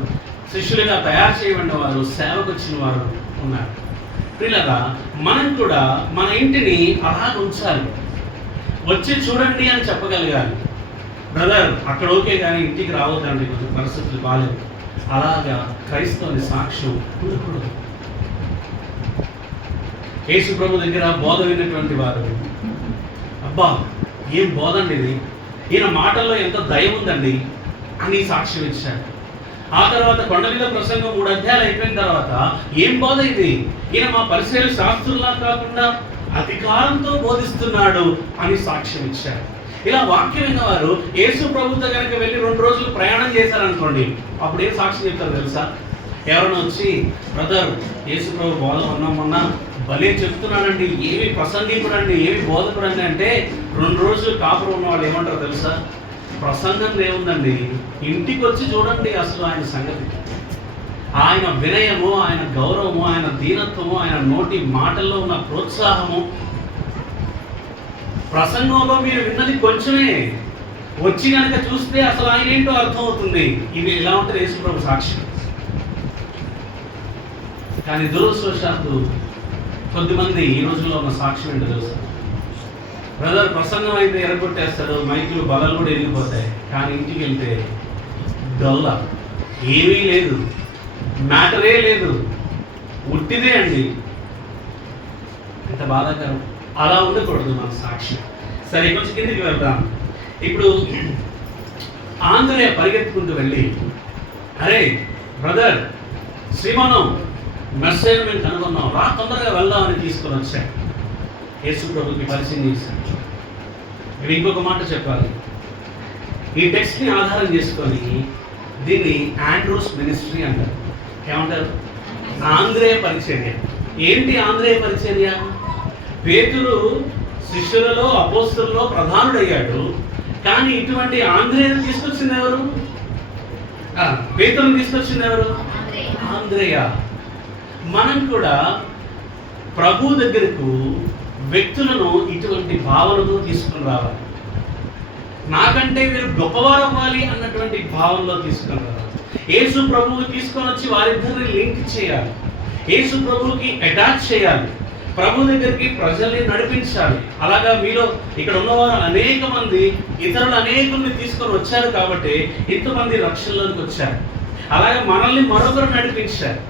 శిష్యులుగా తయారు చేయబడిన వారు, సేవకు వచ్చిన వారు ఉన్నారు. ప్రియులారా, మనం కూడా మన ఇంటిని అలా ఉంచాలి. వచ్చి చూడండి అని చెప్పగలగాలి. బ్రదర్ అక్కడ ఓకే కానీ ఇంటికి రావద్దండి, కొంచెం పరిస్థితులు బాగాలేవు. అలాగా క్రైస్తవుని సాక్ష్యం ఉండకూడదు. యేసు ప్రభు దగ్గర బోధ విన్నటువంటి వారు, అబ్బా ఏం బోధండి ఇది, ఈయన మాటల్లో ఎంత దయ ఉందండి అని సాక్ష్యం ఇచ్చారు. ఆ తర్వాత కొండ మీద ప్రసంగం 3 అధ్యాయాలు అయిపోయిన తర్వాత ఏం బోధ ఇది, ఈయన మా పరిశీలన శాస్త్రుల్లా కాకుండా అధికారంతో బోధిస్తున్నాడు అని సాక్ష్యం ఇచ్చారు. ఇలా వాక్యం విన్నవారు యేసు ప్రభుతో కనుక వెళ్ళి 2 రోజులు ప్రయాణం చేశారనుకోండి, అప్పుడు ఏం సాక్ష్యం చెప్తారు తెలుసా? ఎవరైనా వచ్చి, బ్రదర్ యేసు ప్రభు బోధ మొన్న భలే చెప్తున్నాడండి, ఏమి ప్రసంగికుడండి, ఏమి బోధకుడండి అంటే 2 రోజులు కాపురం ఉన్న వాళ్ళు ఏమంటారు తెలుసా? ప్రసంగం ఏముందండి, ఇంటికి వచ్చి చూడండి అసలు ఆయన సంగతి. ఆయన వినయము, ఆయన గౌరవము, ఆయన దీనత్వము, ఆయన నోటి మాటల్లో ఉన్న ప్రోత్సాహము, ప్రసంగంలో మీరు విన్నది కొంచెమే, వచ్చి కనుక చూస్తే అసలు ఆయన ఏంటో అర్థమవుతుంది. ఇది ఎలా ఉంటుంది యేసు ప్రభు సాక్ష్యం. కానీ దురదృష్టవశాత్తు కొద్దిమంది ఈ రోజుల్లో ఉన్న సాక్ష్యం ఏంటో తెలుసు, బ్రదర్ ప్రసంగం అయితే ఎరగొట్టేస్తాడు, మైకులు బలాలు కూడా వెళ్ళిపోతాయి, కానీ ఇంటికి వెళ్తే డొల్ల, ఏమీ లేదు, మ్యాటరే లేదు, ఉట్టిదే అండి. ఎంత బాధాకరం. అలా ఉండకూడదు మన సాక్ష్యం. సరే, కొంచెం కిందికి వెళ్దాం. ఇప్పుడు ఆంధ్రయ పరిగెత్తుకుంటూ వెళ్ళి, అరే బ్రదర్ శ్రీమనం మెస్సేజ్ మేము కనుగొన్నాం, రా తొందరగా వెళ్దామని తీసుకొని వచ్చాడు. యేసు ప్రభుకి పరిచయం చేశాడు. ఇక్కడ ఇంకొక మాట చెప్పాలి. ఈ టెక్స్ట్ని ఆధారం చేసుకొని దీన్ని ఆండ్రూస్ మినిస్ట్రీ అంటారు. ఏమంటారు? ఆంధ్రేయ పరిచర్య. ఏంటి ఆంధ్రేయ పరిచర్య? పేతురు శిష్యులలో అపోస్తలులో ప్రధానుడయ్యాడు, కానీ ఇటువంటి ఆంధ్రేయను తీసుకొచ్చింది ఎవరు? పేతురుని తీసుకొచ్చింది ఎవరు? ఆంధ్రేయ. మనం కూడా ప్రభు దగ్గరకు వ్యక్తులను ఇటువంటి భావనతో తీసుకుని రావాలి. నాకంటే వీరు గొప్పవారు అవ్వాలి అన్నటువంటి భావనలో తీసుకుని రావాలి. యేసు ప్రభువుని తీసుకొని వచ్చి వారిద్దరిని లింక్ చేయాలి, యేసు ప్రభువుకి అటాచ్ చేయాలి, ప్రభు దగ్గరికి ప్రజల్ని నడిపించాలి. అలాగా మీలో ఇక్కడ ఉన్నవారు అనేక మంది ఇతరులు అనేకుల్ని తీసుకొని వచ్చారు కాబట్టి ఇంతమంది రక్షణలోకి వచ్చారు. అలాగే మనల్ని మరొకరు నడిపించారు.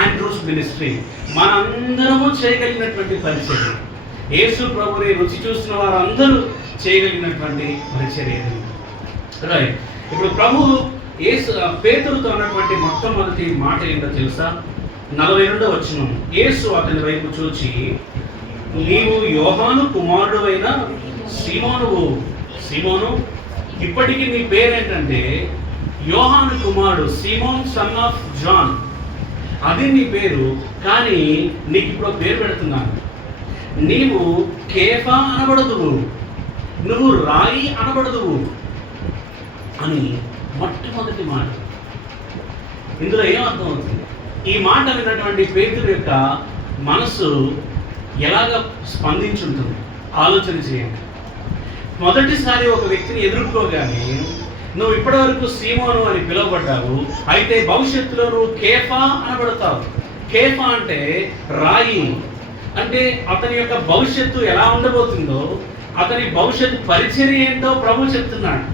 ఆండ్రూస్ మినిస్ట్రీ మనందరము చేయగలిగినటువంటి పరిచర్య. యేసు ప్రభుని రుచి చూసిన వారందరూ చేయగలిగినటువంటి పరిచర్య. రైట్. ఇప్పుడు ప్రభు పేతురుతో అన్నటువంటి మొట్టమొదటి మాట ఏంటో తెలుసా? 42వ వచనం. యేసు అతని వైపు చూచి, నీవు యోహాను కుమారుడు అయిన సీమోను, ఇప్పటికీ నీ పేరేంటంటే యోహాను కుమారుడు, సీమోన్ సన్ ఆఫ్ జాన్, అది నీ పేరు. కానీ నీకు ఇప్పుడు పేరు పెడుతున్నాను, నీవు కేఫా అనబడదువు, నువ్వు రాయి అనబడదువు అని మొట్టమొదటి మాట. ఇందులో ఏమర్థం అవుతుంది? ఈ మాట విన్నటువంటి పేతురు యొక్క మనసు ఎలాగ స్పందించుంటుంది ఆలోచన చేయండి. మొదటిసారి ఒక వ్యక్తిని ఎదుర్కోగానే నువ్వు ఇప్పటివరకు సీమోను అని పిలువబడ్డావు, అయితే భవిష్యత్తులో నువ్వు కేఫా అనబడతావు. కేఫా అంటే రాయి. అంటే అతని యొక్క భవిష్యత్తు ఎలా ఉండబోతుందో, అతని భవిష్యత్తు పరిచర్య ఏంటో ప్రభు చెప్తున్నాడు.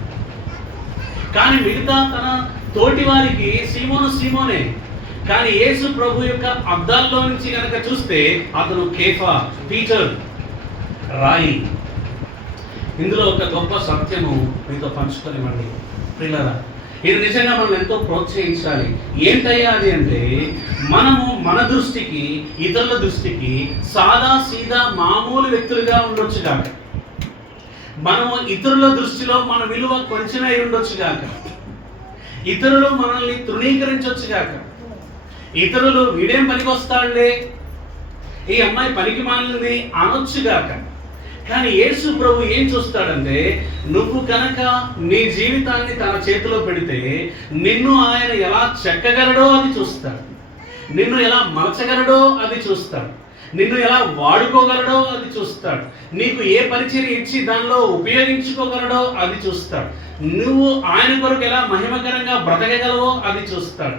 కానీ మిగతా తన తోటి వారికి సీమోనే. కానీ యేసు ప్రభు యొక్క అద్దాల్లో నుంచి కనుక చూస్తే అతను కేఫా, పీటర్, రాయి. ఇందులో ఒక గొప్ప సత్యము మీతో పంచుకోనివ్వండి ప్రియులారా. ఇది నిజంగా మనం ఎంతో ప్రోత్సహించాలి. ఏంటయ్యా అది అంటే, మనము మన దృష్టికి, ఇతరుల దృష్టికి సాదా సీదా మామూలు వ్యక్తులుగా ఉండొచ్చు కాక, మనము ఇతరుల దృష్టిలో మన విలువ కొంచెమే ఉండొచ్చు కాక, ఇతరులు మనల్ని తృణీకరించవచ్చు కాక, ఇతరులు వీడేం పనికి వస్తాడులే, ఈ అమ్మాయి పనికి మాలింది అనొచ్చు కాక. కానీ యేసు ప్రభు ఏం చూస్తాడంటే, నువ్వు కనుక నీ జీవితాన్ని తన చేతిలో పెడితే నిన్ను ఆయన ఎలా చెక్కగలడో అది చూస్తాడు, నిన్ను ఎలా మలచగలడో అది చూస్తాడు, నిన్ను ఎలా వాడుకోగలడో అది చూస్తాడు, నీకు ఏ పరిచర్య ఇచ్చి దానిలో ఉపయోగించుకోగలడో అది చూస్తాడు, నువ్వు ఆయన కొరకు ఎలా మహిమకరంగా బ్రతకగలవో అది చూస్తాడు.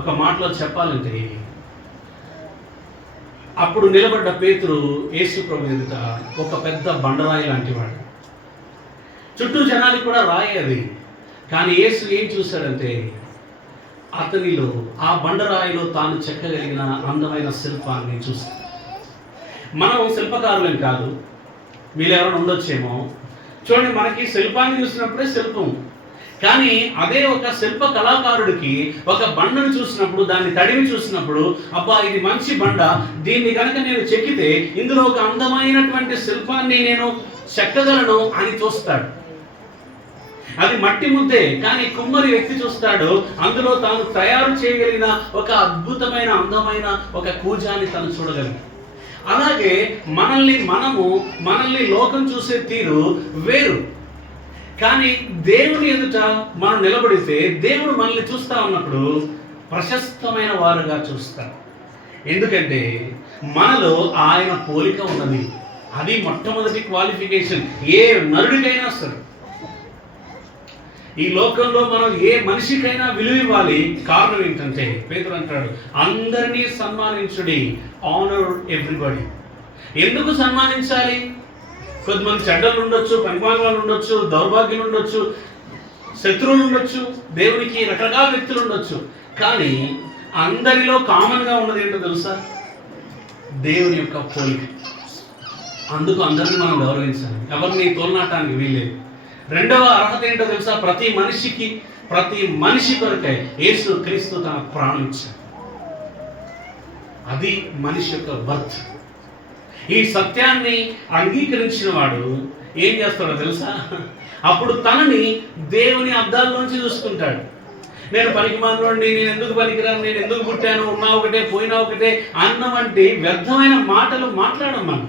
ఒక మాటలో చెప్పాలంటే, అప్పుడు నిలబడ్డ పేతురు యేసు ప్రభు ఎదుట ఒక పెద్ద బండరాయి లాంటి వాడు. చుట్టూ జనానికి కూడా రాయి అది. కానీ యేసు ఏం చూశాడంటే, అతనిలో, ఆ బండరాయిలో తాను చెక్కగలిగిన అందమైన శిల్పాన్ని చూస్తాడు. మనం శిల్పకారులం కాదు, మీరు ఎవరైనా ఉండొచ్చేమో. చూడండి, మనకి శిల్పాన్ని చూసినప్పుడే శిల్పం. కానీ అదే ఒక శిల్ప కళాకారుడికి ఒక బండను చూసినప్పుడు, దాన్ని తడిమి చూసినప్పుడు, అబ్బా ఇది మంచి బండ, దీన్ని కనుక నేను చెక్కితే ఇందులో ఒక అందమైనటువంటి శిల్పాన్ని నేను చెక్కగలను అని చూస్తాడు. అది మట్టి ముద్దే, కానీ కుమ్మరి వ్యక్తి చూస్తాడు, అందులో తాను తయారు చేయగలిగిన ఒక అద్భుతమైన అందమైన ఒక కూజాన్ని తను చూడగలడు. అలాగే మనల్ని లోకం చూసే తీరు వేరు. కానీ దేవుని ఎదుట మనం నిలబడితే దేవుడు మనల్ని చూస్తా ఉన్నప్పుడు ప్రశస్తమైన వారుగా చూస్తారు. ఎందుకంటే మనలో ఆయన పోలిక ఉన్నది. అది మొట్టమొదటి క్వాలిఫికేషన్ ఏ నరుడికైనా సరే. ఈ లోకంలో మనం ఏ మనిషికైనా విలువ ఇవ్వాలి. కారణం ఏంటంటే పేతురు అంటాడు, అందరినీ సన్మానించుడి, ఆనర్ ఎవ్రీబడి. ఎందుకు సన్మానించాలి? కొద్దిమంది చెడ్డలు ఉండొచ్చు, పనిమాల వాళ్ళు ఉండొచ్చు, దౌర్భాగ్యులు ఉండొచ్చు, శత్రువులు ఉండొచ్చు, దేవునికి రకరకాల వ్యక్తులు ఉండొచ్చు. కానీ అందరిలో కామన్గా ఉన్నది ఏంటో తెలుసా? దేవుని యొక్క పోలిక. అందుకు అందరినీ మనం గౌరవించాలి, ఎవరిని తోలనాటానికి వీల్లేదు. రెండవ అర్హత ఏంటో తెలుసా? ప్రతి మనిషి కొరకై యేసు క్రీస్తు తన ప్రాణం ఇచ్చాడు. అది మనిషి యొక్క బర్త్. ఈ సత్యాన్ని అంగీకరించిన వాడు ఏం చేస్తాడో తెలుసా? అప్పుడు తనని దేవుని అద్దాల్లోంచి చూసుకుంటాడు. నేను పనికి మానవాడిని, నేను ఎందుకు పనికిరాను, నేను ఎందుకు పుట్టాను, ఉన్నా ఒకటే పోయినా ఒకటే అన్న వంటి వ్యర్థమైన మాటలు మాట్లాడం మనం.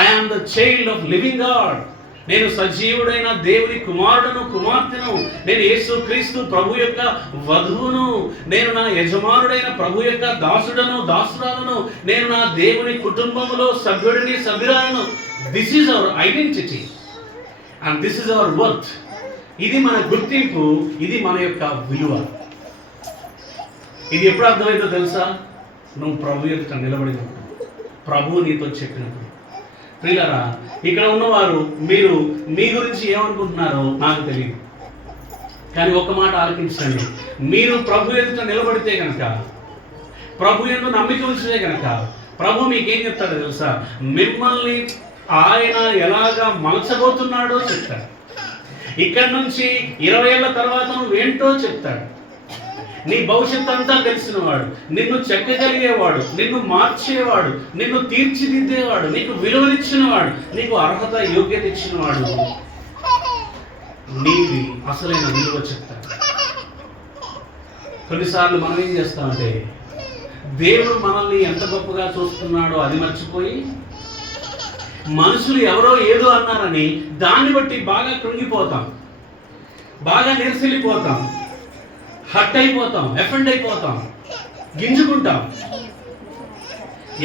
I am the child of living God. నేను సజీవుడైన దేవుని కుమారుడును, కుమార్తెను. నేను యేసు క్రీస్తు ప్రభు యొక్క వధువును. నేను నా యజమానుడైన ప్రభు యొక్క దాసుడను, దాసురాలను. నేను నా దేవుని కుటుంబములో సభ్యుడిని, సభ్యురాలను. This is our identity and this is our worth. ఇది మన గుర్తింపు, ఇది మన యొక్క విలువ. ఇది ఎప్పుడు అర్థమైందో తెలుసా? నువ్వు ప్రభు యొక్క నిలబడినప్పుడు, ప్రభువు నీతో చెప్పినప్పుడు. ప్రియులారా, ఇక్కడ ఉన్నవారు మీరు మీ గురించి ఏమనుకుంటున్నారో నాకు తెలియదు. కానీ ఒక మాట ఆలకించండి. మీరు ప్రభు ఎదుట నిలబడితే కనుక, ప్రభు యందు నమ్మిక ఉంచితే కనుక, ప్రభు మీకేం చెప్తాడో తెలుసా? మిమ్మల్ని ఆయన ఎలాగా మలచబోతున్నాడో చెప్తాడు. ఇక్కడ నుంచి 20 ఏళ్ల తర్వాత నువ్వేంటో చెప్తాడు. నీ భవిష్యత్తు అంతా తెలిసినవాడు, నిన్ను చెక్కగలిగేవాడు, నిన్ను మార్చేవాడు, నిన్ను తీర్చిదిద్దేవాడు, నీకు విలువనిచ్చినవాడు, నీకు అర్హత యోగ్యత ఇచ్చినవాడు నీవి అసలైన విలువ చెప్తాడు. కొన్నిసార్లు మనం ఏం చేస్తామంటే దేవుడు మనల్ని ఎంత గొప్పగా చూస్తున్నాడో అది మర్చిపోయి మనుషులు ఎవరో ఏదో అన్నారని దాన్ని బట్టి బాగా కృంగిపోతాం, బాగా నిరసిల్లిపోతాం, హట్ అయిపోతాం, ఎఫెండ్ అయిపోతాం, గింజుకుంటాం.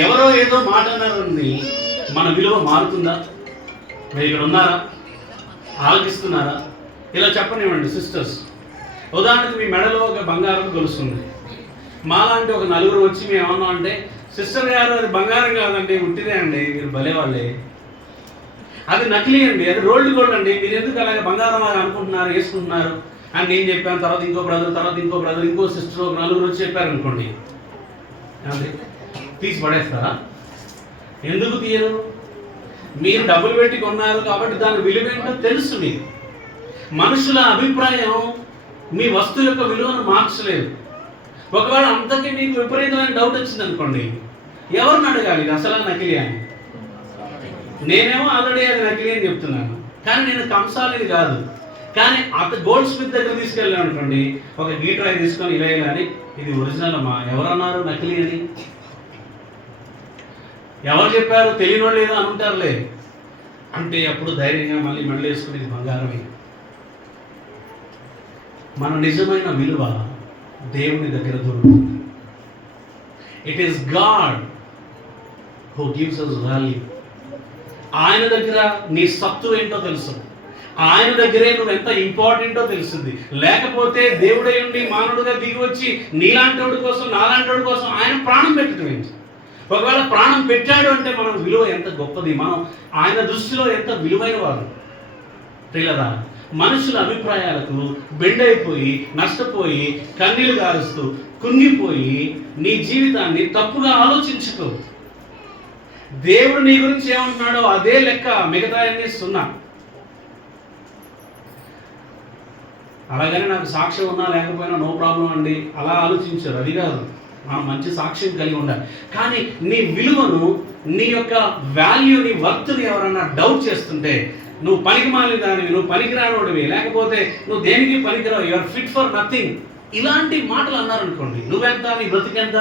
ఎవరో ఏదో మాట అన్నారని మన విలువ మారుతుందా? మీరు ఇక్కడ ఉన్నారా? ఆలోచిస్తున్నారా? ఇలా చెప్పనివ్వండి సిస్టర్స్. ఉదాహరణకు మీ మెడలో ఒక బంగారం గొలుస్తుంది. మాలాంటి ఒక నలుగురు వచ్చి మేము ఏమన్నా అంటే, సిస్టర్ గారు అది బంగారం కాదండి, ఉట్టిదే అండి, మీరు భలే వాళ్ళే, అది నకిలీ అండి, అది రోల్డ్ గోల్డ్ అండి, మీరు ఎందుకు అలాగే బంగారం అని అనుకుంటున్నారు, వేసుకుంటున్నారు అని నేను చెప్పాను. తర్వాత ఇంకో బ్రదర్, ఇంకో సిస్టర్, ఒక నలుగురు వచ్చి చెప్పారు అనుకోండి, అంతే తీసి పడేస్తారా? ఎందుకు తీయరు? మీరు డబ్బులు పెట్టి కొన్నారు కాబట్టి దాని విలువేంటో తెలుసు. మీకు మనుషుల అభిప్రాయం మీ వస్తువు యొక్క విలువను మార్చలేదు. ఒకవేళ అంతకీ మీకు విపరీతమైన డౌట్ వచ్చింది అనుకోండి, ఎవరిని అడగాలి అసలు నకిలీ అని? నేనేమో ఆల్రెడీ అది నకిలీ అని చెప్తున్నాను, కానీ నేను కంసాలిని కాదు. కానీ గోల్డ్ స్మిత్ దగ్గర తీసుకెళ్ళాను అనుకోండి, ఒక గీటర్ తీసుకొని ఇలా అని, ఇది ఒరిజినల్ అమ్మా, ఎవరన్నారు నకిలీ అని? ఎవరు చెప్పారు? తెలియని వాళ్ళు ఏదో అనుంటారులే అంటే అప్పుడు ధైర్యంగా మళ్ళీ వేసుకుని బంగారమే. మన నిజమైన విలువ దేవుని దగ్గర దొరుకుతుంది. It is God who gives us value. ఆయన దగ్గర నీ సత్తు ఏంటో తెలుసు, ఆయన దగ్గరే నువ్వు ఎంత ఇంపార్టెంటో తెలుస్తుంది. లేకపోతే దేవుడై ఉండి మానవుడిగా దిగి వచ్చి నీలాంటి వాడి కోసం, నాలాంటి వాడి కోసం ఆయన ప్రాణం పెట్టడం ఏంటి? ఒకవేళ ప్రాణం పెట్టాడు అంటే మనం విలువ ఎంత గొప్పది, మనం ఆయన దృష్టిలో ఎంత విలువైన వారు. పిల్లరా, మనుషుల అభిప్రాయాలకు బెండైపోయి, నష్టపోయి, కన్నీళ్లు గారుస్తూ, కుంగిపోయి నీ జీవితాన్ని తప్పుగా ఆలోచించుకో. దేవుడు నీ గురించి ఏమంటున్నాడో అదే లెక్క, మిగతా అన్ని సున్నా. అలాగని నాకు సాక్ష్యం ఉన్నా లేకపోయినా నో ప్రాబ్లం అండి అలా ఆలోచించారు, అది కాదు. మనం మంచి సాక్ష్యం కలిగి ఉండాలి. కానీ నీ విలువను, నీ యొక్క వాల్యూని, వర్త్ని ఎవరన్నా డౌట్ చేస్తుంటే, నువ్వు పనికి మాలిన దానివి, నువ్వు పనికిరానోడివి, లేకపోతే నువ్వు దేనికి పనికిరావు, you are fit for nothing, ఇలాంటి మాటలు అన్నారనుకోండి, నువ్వెంత, నీ బ్రతికెంత?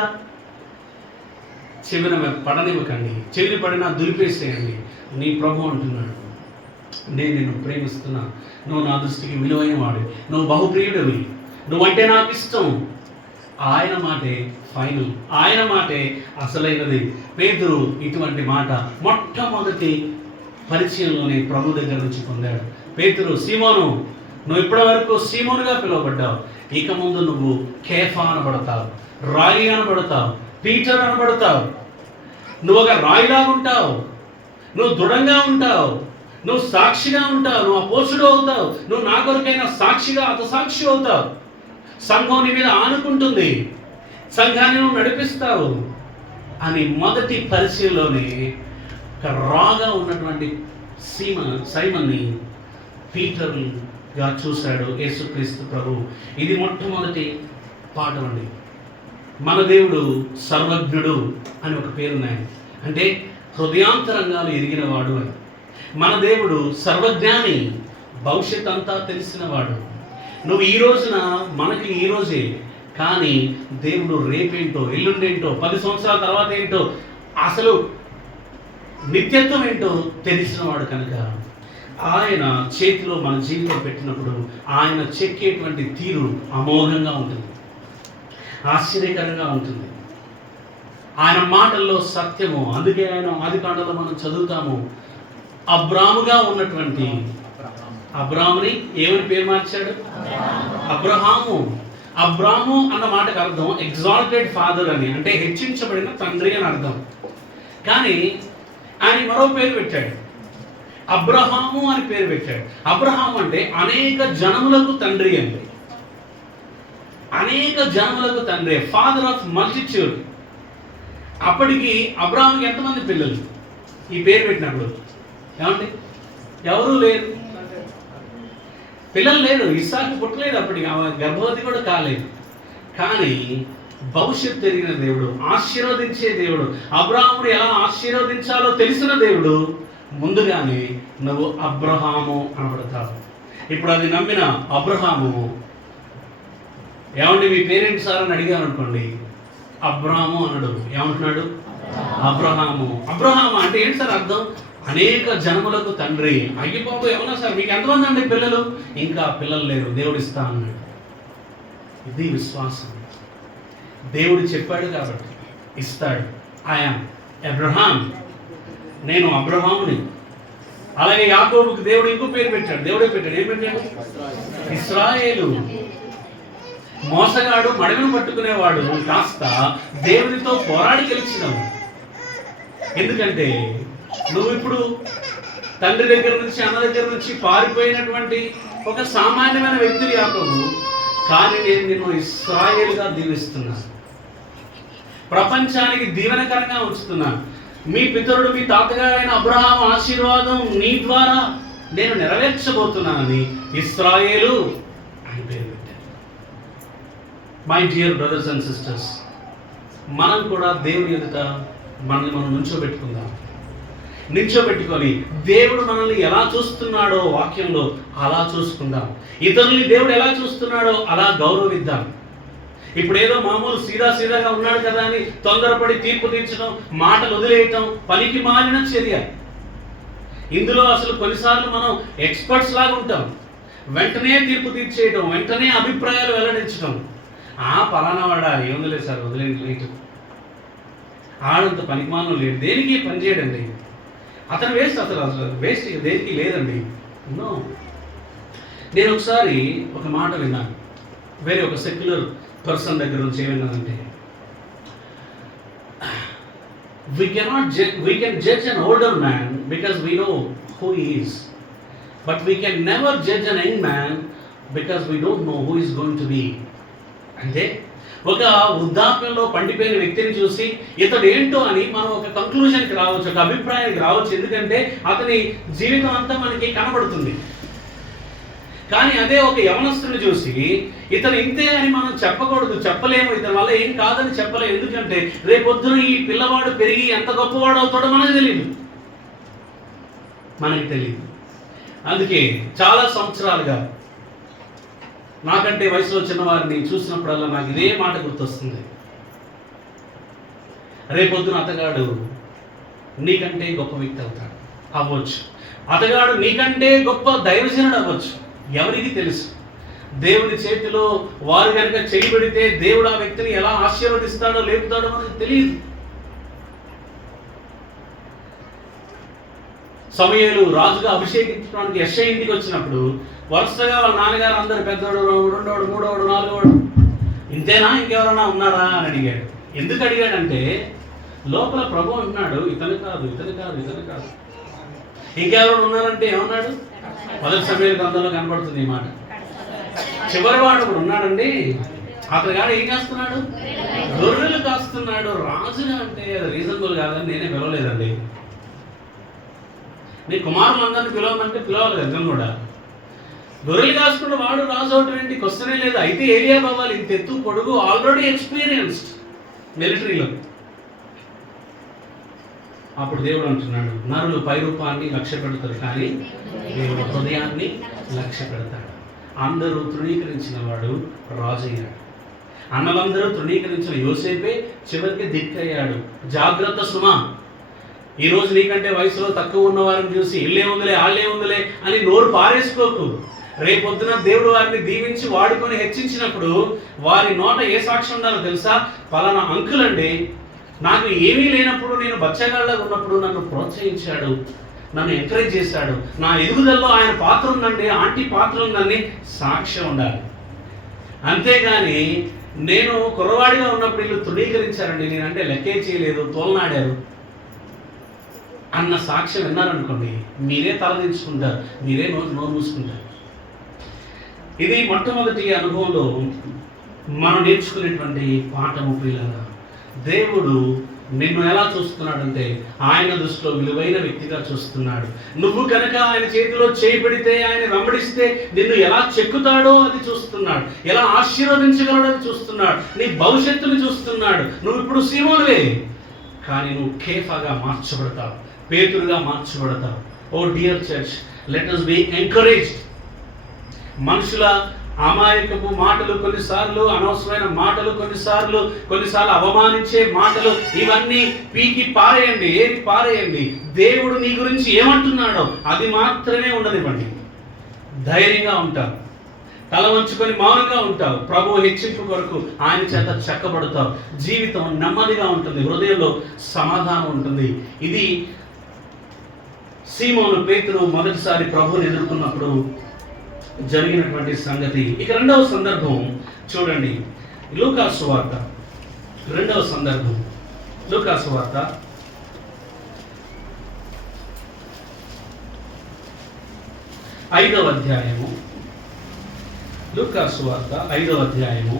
చెవిన పడనివ్వకండి, చెవిని పడినా దులిపేసేయండి. నీ ప్రభు అంటున్నాడు, నేను నిన్ను ప్రేమిస్తున్నా, నువ్వు నా దృష్టికి విలువైన వాడు, నువ్వు బహుప్రియుడివి, నువ్వంటే నాకు ఇష్టం. ఆయన మాటే ఫైనల్, ఆయన మాటే అసలైనది. పేతురు ఇటువంటి మాట మొట్టమొదటి పరిచయంలోనే ప్రభు దగ్గర నుంచి పొందాడు. పేతురు, సీమోను, నువ్వు ఇప్పటి వరకు సీమోనుగా పిలువబడ్డావు, ఇక ముందు నువ్వు కేఫా అనబడతావు, రాయి అనబడతావు, పీటర్ అనబడతావు. నువ్వు ఒక రాయిలాగా ఉంటావు, నువ్వు దృఢంగా ఉంటావు, నువ్వు సాక్షిగా ఉంటావు, నువ్వు అపోస్తుడు అవుతావు, నువ్వు నా కొరకైనా సాక్షిగా హతసాక్షి అవుతావు. సంఘం నీ మీద ఆనుకుంటుంది, సంఘాన్ని నువ్వు నడిపిస్తావు అని మొదటి పరిచయంలోనే ఒక రాగా ఉన్నటువంటి సైమన్ని పీటర్గా చూశాడు యేసుక్రీస్తు ప్రభు. ఇది మొట్టమొదటి పాఠం అండి. మన దేవుడు సర్వజ్ఞుడు అని ఒక పేరున్నాయి, అంటే హృదయాంతరంగాలు ఎరిగినవాడు అని. మన దేవుడు సర్వజ్ఞాని, భవిష్యత్ అంతా తెలిసినవాడు. నువ్వు ఈ రోజున, మనకి ఈ రోజే, కానీ దేవుడు రేపేంటో, ఎల్లుండేంటో, 10 సంవత్సరాల తర్వాత ఏంటో, అసలు నిత్యత్వం ఏంటో తెలిసినవాడు కనుక ఆయన చేతిలో మన జీవితం పెట్టినప్పుడు ఆయన చెక్కేటువంటి తీరు అమోఘంగా ఉంటుంది, ఆశ్చర్యకరంగా ఉంటుంది. ఆయన మాటల్లో సత్యము. అందుకే ఆయన ఆదికాండలో మనం చదువుతాము, అబ్రాముగా ఉన్నటువంటి అబ్రాముని ఏమని పేరు మార్చాడు? అబ్రహాము. అబ్రాము అన్న మాటకు అర్థం ఎగ్జాల్టెడ్ ఫాదర్ అని, అంటే హెచ్చించబడిన తండ్రి అని అర్థం. కానీ ఆయన మరో పేరు పెట్టాడు, అబ్రహాము అని పేరు పెట్టాడు. అబ్రహాము అంటే అనేక జనములకు తండ్రి అని, అనేక జనములకు తండ్రి, ఫాదర్ ఆఫ్ మల్టిట్యూడ్. అప్పటికి అబ్రహాముకి ఎంతమంది పిల్లలు ఈ పేరు పెట్టినప్పుడు? ఏమండి? ఎవరూ లేరు. పిల్లలు లేరు, ఇస్సాకు పుట్టలేదు, అప్పటికి గర్భవతి కూడా కాలేదు. కానీ భవిష్యత్తు తెలిగిన దేవుడు, ఆశీర్వదించే దేవుడు, అబ్రహామును ఎలా ఆశీర్వదించాలో తెలిసిన దేవుడు ముందుగానే నువ్వు అబ్రహాము అనబడతావు. ఇప్పుడు అది నమ్మిన అబ్రహాము, ఏమండి మీ పేరెంట్స్ సార్ అని అడిగాను అనుకోండి, అబ్రహాము అనడు, ఏమంటున్నాడు? అబ్రహాము. అబ్రహాము అంటే ఏంటి సార్ అర్థం? అనేక జన్మలకు తండ్రి. అయ్యబాబు ఏమన్నా సార్ మీకు ఎంతమంది అండి పిల్లలు? ఇంకా పిల్లలు లేరు, దేవుడు ఇస్తా అన్నాడు. ఇది విశ్వాసం. దేవుడు చెప్పాడు కాబట్టి ఇస్తాడు. ఐయామ్ అబ్రహాం, నేను అబ్రహాముని. అలాగే యాకోబుకి దేవుడు ఇంకో పేరు పెట్టాడు. దేవుడే పెట్టాడు. ఏం పెట్టాడు? ఇశ్రాయేలు. మోసగాడు, మడమను పట్టుకునేవాడు కాస్త దేవునితో పోరాడి గెలిచినావు. ఎందుకంటే నువ్వు ఇప్పుడు తండ్రి దగ్గర నుంచి, అన్న దగ్గర నుంచి పారిపోయినటువంటి ఒక సామాన్యమైన వ్యక్తులు యాకోబు. కానీ నేను నిన్ను ఇశ్రాయేలుగా దీవిస్తున్నాను, ప్రపంచానికి దీవెనకరంగా ఉంచుతున్నాను. మీ పితరుడు, మీ తాతగారైన అబ్రహాం ఆశీర్వాదం నీ ద్వారా నేను నెరవేర్చబోతున్నానని ఇశ్రాయేలు అని పేరు పెట్టాను. My dear brothers and sisters, మనం కూడా దేవుని ఎదుట మనల్ని మనం నించోబెట్టుకొని దేవుడు మనల్ని ఎలా చూస్తున్నాడో వాక్యంలో అలా చూసుకుందాం. ఇతరుల్ని దేవుడు ఎలా చూస్తున్నాడో అలా గౌరవిద్దాం. ఇప్పుడు ఏదో మామూలు సీదాగా ఉన్నాడు కదా అని తొందరపడి తీర్పు తీర్చడం, మాటలు వదిలేయటం పనికి మాలిన చర్య. ఇందులో అసలు కొన్నిసార్లు మనం ఎక్స్పర్ట్స్ లాగా ఉంటాం. వెంటనే తీర్పు తీర్చేయటం, వెంటనే అభిప్రాయాలు వెల్లడించడం. పలానా వాడా ఏముందిలేదు సార్, వదిలేండి, లేటు, ఆడంత పనికిమానం లేదు, దేనికి పని చేయడండి, అతను వేస్ట్, అసలు వేస్ట్ దేనికి లేదండి. నో. నేను ఒకసారి ఒక మాట విన్నాను, వేరే ఒక సెక్యులర్ పర్సన్ దగ్గర నుంచి. ఏమన్నానంటే, we can judge an older man because we know who he is, but we can never judge an young man because we don't know who is going to be. అంటే ఒక వృద్ధాప్యంలో పండిపోయిన వ్యక్తిని చూసి ఇతడు ఏంటో అని మనం ఒక కంక్లూషన్కి రావచ్చు, ఒక అభిప్రాయానికి రావచ్చు. ఎందుకంటే అతని జీవితం అంతా మనకి కనబడుతుంది. కానీ అదే ఒక యవనస్తుని చూసి ఇతను ఇంతే అని మనం చెప్పకూడదు, చెప్పలేము, ఇతని వల్ల ఏం కాదని చెప్పలేము. ఎందుకంటే రేపొద్దున ఈ పిల్లవాడు పెరిగి ఎంత గొప్పవాడు అవుతాడో మనకు తెలియదు. అందుకే చాలా సంవత్సరాలుగా నాకంటే వయసులో చిన్నవారిని చూసినప్పుడల్లా నాకు ఇదే మాట గుర్తొస్తుంది. రేపొద్దున అతగాడు నీకంటే గొప్ప వ్యక్తి అవ్వచ్చు, అతగాడు నీకంటే గొప్ప దైవజనుడు అవ్వచ్చు. ఎవరికి తెలుసు? దేవుని చేతిలో వారు కనుక చేయబడితే దేవుడు ఆ వ్యక్తిని ఎలా ఆశీర్వదిస్తాడో లేపుతాడో మనకు తెలియదు. సమూయేలు రాజుగా అభిషేకించడానికి యెష్షయి ఇంటికి వచ్చినప్పుడు వరుసగా వాళ్ళ నాన్నగారు అందరు పెద్దోడు, రెండోడు, మూడోడు, నాలుగోడు, ఇంతేనా ఇంకెవరన్నా ఉన్నారా అని అడిగాడు. ఎందుకు అడిగాడంటే లోపల ప్రభు అంటున్నాడు, ఇతను కాదు. ఇంకెవరు ఉన్నారంటే ఏమన్నాడు? 1 సమూయేలు గ్రంథంలో కనబడుతుంది ఈ మాట. చివరి వాడు ఒకడు ఉన్నాడండి, అతని గాడు ఏం చేస్తున్నాడు? గొర్రెలు కాస్తున్నాడు. రాజుగా అంటే రీజనబుల్ కాదని నేనే పిలవలేదండి. నీ కుమారులందరినీ పిలవమంటే పిలవాలి కదా కూడా. గొర్రెలు కాసుకుంటే వాడు రాజు అవటం ఏంటి? క్వశ్చనే లేదు. అయితే ఏరియా అవ్వాలి, ఇంత ఎత్తు పొడుగు, ఆల్రెడీ ఎక్స్పీరియన్స్డ్ మిలిటరీలో. అప్పుడు దేవుడు అంటున్నాడు, నరులు పై రూపాన్ని లక్ష్య పెడతారు కానీ దేవుడు హృదయాన్ని లక్ష్య పెడతాడు. అందరూ తృణీకరించిన వాడు రాజు అయ్యాడు. అన్నలందరూ తృణీకరించిన యోసేపే చివరికి దిక్కయ్యాడు. జాగ్రత్త సుమా. ఈరోజు నీకంటే వయసులో తక్కువ ఉన్న వారిని చూసి ఇల్లే ఉందిలే, ఆళ్ళే ఉందిలే అని నోరు పారేసుకోకు. రేపొద్దున దేవుడు వారిని దీవించి వాడుకొని హెచ్చించినప్పుడు వారి నోట ఏ సాక్ష్యం ఉండాలో తెలుసా? పలానా అంకుల్ అండి, నాకు ఏమీ లేనప్పుడు, నేను బచ్చగాళ్ళగా ఉన్నప్పుడు నన్ను ప్రోత్సహించాడు, నన్ను ఎంకరేజ్ చేశాడు, నా ఎదుగుదలలో ఆయన పాత్ర ఉందండి, ఆంటీ పాత్ర ఉందని సాక్ష్యం ఉండాలి. అంతేగాని నేను కుర్రవాడిగా ఉన్నప్పుడు వీళ్ళు తృణీకరించారండి, నేనంటే లెక్కే చేయలేదు, తోలనాడారు అన్న సాక్ష్యం విన్నారనుకోండి, మీరే తలదించుకుంటారు, మీరే నోరు మూసుకుంటారు. ఇది మొట్టమొదటి అనుభవంలో మనం నేర్చుకునేటువంటి పాఠము. ప్రియులారా, దేవుడు నిన్ను ఎలా చూస్తున్నాడంటే ఆయన దృష్టిలో విలువైన వ్యక్తిగా చూస్తున్నాడు. నువ్వు కనుక ఆయన చేతిలో చేయబడితే, ఆయన వెంబడిస్తే నిన్ను ఎలా చెక్కుతాడో అది చూస్తున్నాడు, ఎలా ఆశీర్వదించగలడో అది చూస్తున్నాడు, నీ భవిష్యత్తుని చూస్తున్నాడు. నువ్వు ఇప్పుడు సీమోనువే, కానీ నువ్వు కేఫాగా మార్చబడతావు, పేతురుగా మార్చబడతావు. O dear church, let us be encouraged. మనుషుల అమాయకపు మాటలు, కొన్నిసార్లు అనవసరమైన మాటలు, కొన్నిసార్లు అవమానించే మాటలు, ఇవన్నీ పీకి పారేయండి, ఏరి పారేయండి. దేవుడు నీ గురించి ఏమంటున్నాడో అది మాత్రమే ఉండనివ్వండి. ధైర్యంగా ఉంటావు, తల వంచుకొని మౌనంగా ఉంటావు, ప్రభువు హెచ్చింపు కొరకు ఆయన చేత చెక్కబడతావు. జీవితం నెమ్మదిగా ఉంటుంది, హృదయంలో సమాధానం ఉంటుంది. ఇది సీమోను పేతురు మొదటిసారి ప్రభువుని ఎదుర్కొన్నప్పుడు జరిగినటువంటి సంగతి. ఇక రెండవ సందర్భం చూడండి, లూకాసు సువార్త రెండవ సందర్భం, లూకాసు సువార్త 5వ అధ్యాయము, లూకాసు సువార్త 5వ అధ్యాయము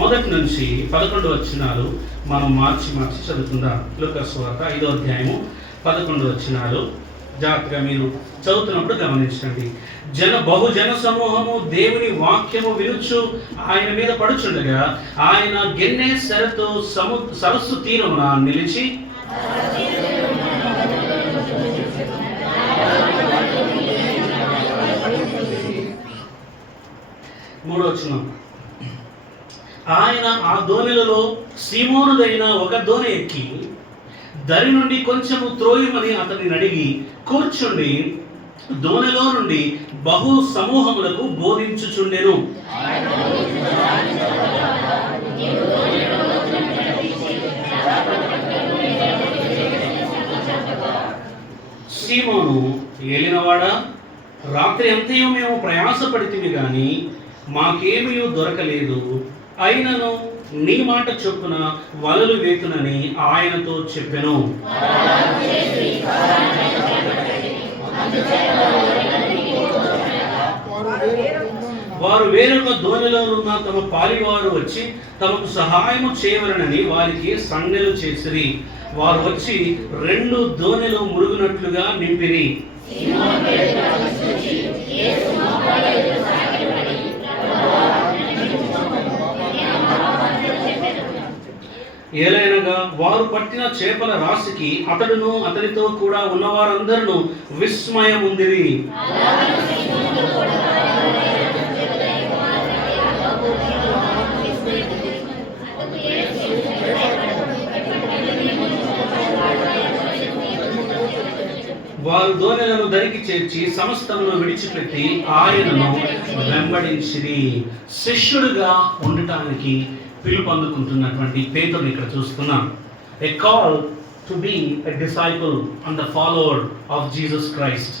మొదటి నుంచి 11 వచనాలు మనం మార్చి చదువుకుందాం. లూకాసు సువార్త 5వ అధ్యాయము 11 వచనాలు జాగ్రత్తగా మీరు చదువుతున్నప్పుడు గమనించండి. బహుజన సమూహము దేవుని వాక్యము వినుచు ఆయన మీద పడుచుండగా ఆయన గెన్నేసరతు సరస్సు తీరమున నిలిచి మూడో వచనం, ఆయన ఆ దోణిలలో సీమోనుదైన ఒక దోణి ఎక్కి దరి నుండి కొంచెము త్రోయమని అతనిని అడిగి కూర్చుండి దోణిలో నుండి బహు సమూహములకు బోధించుచుండెను. సీమోను, ఏలినవాడా, రాత్రి అంతయు మేము ప్రయాసపడితిమి గాని మాకేమీ దొరకలేదు, అయినను నీ మాట చొప్పున వలలు వేతునని ఆయనతో చెప్పెను. వారు వేరొక దోణిలోనున్న తమ పాలివారు వచ్చి తమకు సహాయము చేయవలనని వారికి సంజ్ఞలు చేసిరి. వారు వచ్చి 2 దోణిలు మురుగునట్లుగా నింపిరి. ఏలైనగా వారు పట్టిన చేపల రాశికి అతడును అతనితో కూడా ఉన్నవారందరూ విస్మయం ఉందిరి. వారు దోణెలను దరికి చేర్చి సమస్తమును విడిచిపెట్టి ఆయనను వెంబడించిరి. శిష్యుడిగా ఉండటానికి పిలుపు అందుకుంటున్నటువంటి పేతురుని ఇక్కడ చూస్తున్నాం. A call to be a disciple and the follower of Jesus Christ.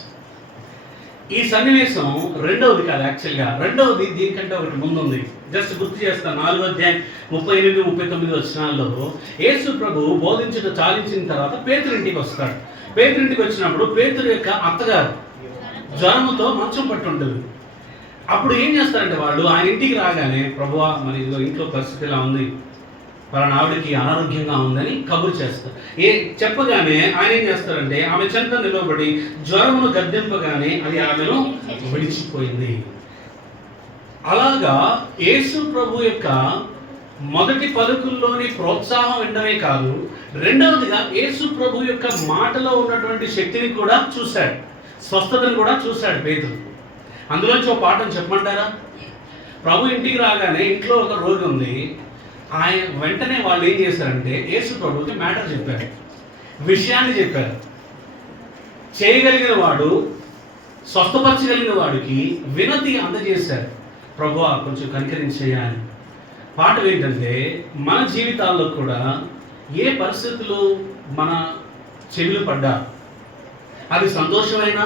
ఈ సన్నివేశం రెండవది కాదు, యాక్చువల్గా రెండవది దీనికంటే ఒకటి ముందుంది. జస్ట్ గుర్తు చేస్తాను. 4వ అధ్యాయం 38-39 వచనాల్లో యేసు ప్రభు బోధించుట చాలించిన తర్వాత పేతురు ఇంటికి వస్తాడు. పేతురు ఇంటికి వచ్చినప్పుడు పేతురు యొక్క అత్తగారు జ్వరముతో మంచం పట్టుంటుంది. అప్పుడు ఏం చేస్తారంటే వాళ్ళు ఆయన ఇంటికి రాగానే, ప్రభువా మరి ఇదిగో ఇంట్లో పరిస్థితి ఇలా ఉంది, పలానా ఆవిడకి అనారోగ్యంగా ఉందని కబురు చేస్తారు. చెప్పగానే ఆయన ఏం చేస్తారంటే ఆమె చెంత నిలబడి జ్వరమును గద్దెంపగానే అది ఆమెను విడిచిపోయింది. అలాగా యేసు ప్రభు యొక్క మొదటి పలుకుల్లోని ప్రోత్సాహం వినడమే కాదు, రెండవదిగా యేసు ప్రభు యొక్క మాటలో ఉన్నటువంటి శక్తిని కూడా చూశాడు, స్వస్థతను కూడా చూశాడు పేతురు. అందులోంచి ఒక పాఠం చెప్పమంటారా? ప్రభు ఇంటికి రాగానే ఇంట్లో ఒక రోగి ఉంది. ఆయన వెంటనే వాళ్ళు ఏం చేశారంటే యేసు ప్రభుకి మ్యాటర్ చెప్పారు, విషయాన్ని చెప్పారు. చేయగలిగిన వాడు, స్వస్థపరచగలిగిన వాడికి వినతి అందజేశారు. ప్రభువా కొంచెం కనికరించేయా అని. పాఠం ఏంటంటే మన జీవితాల్లో కూడా ఏ పరిస్థితులు మన చెవిలు పడ్డా, అది సంతోషమైనా,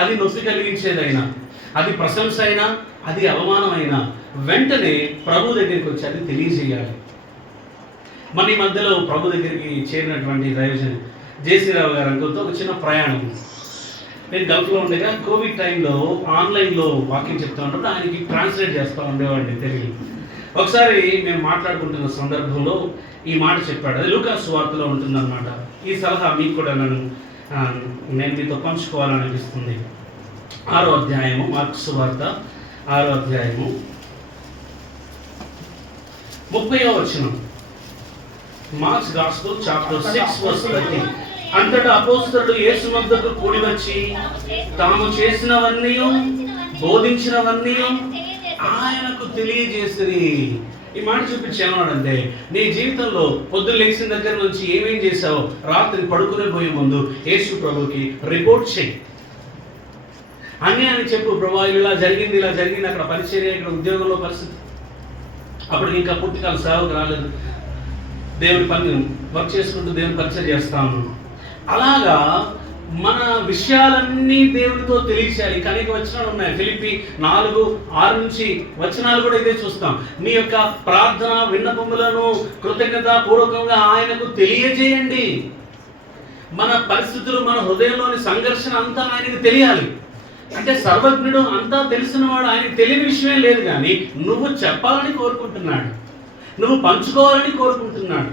అది నొప్పి కలిగించేదైనా, అది ప్రశంస అయినా, అది అవమానమైనా, వెంటనే ప్రభు దగ్గరికి వచ్చి అది తెలియజేయాలి. మన ఈ మధ్యలో ప్రభు దగ్గరికి చేరినటువంటి దైవజన్ జేసీరావు గారు అంకుల్తో ఒక చిన్న ప్రయాణం. నేను గల్ఫ్లో ఉండగా కోవిడ్ టైంలో ఆన్లైన్లో వాక్యం చెప్తూ ఉన్నప్పుడు ఆయనకి ట్రాన్స్లేట్ చేస్తూ ఉండేవాడిని తెలుగు. ఒకసారి మేము మాట్లాడుకుంటున్న సందర్భంలో ఈ మాట చెప్పాడు. అది లూకాసు సువార్తలో ఉంటుందన్నమాట. ఈ సలహా మీకు కూడా నేను మీతో పంచుకోవాలని అనిపిస్తుంది. 6వ అధ్యాయము, మార్కు సువార్త 6వ అధ్యాయము 30వ వచనం. Mark's gospel chapter 6 verse 30. అంతటా అపోస్తలులు యేసు వద్దకు కూడి వచ్చి తాము చేసినవన్నీ బోధించినవన్నీ ఆయనకు తెలియజేసిరి. ఈ మాట చూపించి ఏమన్నాడంటే, నీ జీవితంలో పొద్దున్న లేచిన దగ్గర నుంచి ఏమేం చేశావో రాత్రి పడుకునే పోయే ముందు యేసు ప్రభుకి రిపోర్ట్ చేయి. అన్నీ అని చెప్పు, ప్రభా ఇలా జరిగింది అక్కడ పరిచర్య, ఇక్కడ ఉద్యోగంలో పరిస్థితి, అప్పటికి ఇంకా పూర్తికాల సేవకు రాలేదు, దేవుని పని వర్క్ చేసుకుంటూ దేవుని పరిచయం చేస్తాను. అలాగా మన విషయాలన్నీ దేవునితో తెలియచేయాలి. అనేక వచనాలు ఉన్నాయి. ఫిలిప్పి 4:6 నుంచి వచనాలు కూడా ఇదే చూస్తాం. మీ యొక్క ప్రార్థన విన్నపములను కృతజ్ఞతాపూర్వకంగా ఆయనకు తెలియజేయండి. మన పరిస్థితులు, మన హృదయంలోని సంఘర్షణ అంతా ఆయనకు తెలియాలి. అంటే సర్వజ్ఞుడు, అంతా తెలిసినవాడు, ఆయనకు తెలియని విషయమే లేదు. కానీ నువ్వు చెప్పాలని కోరుకుంటున్నాడు, నువ్వు పంచుకోవాలని కోరుకుంటున్నాడు,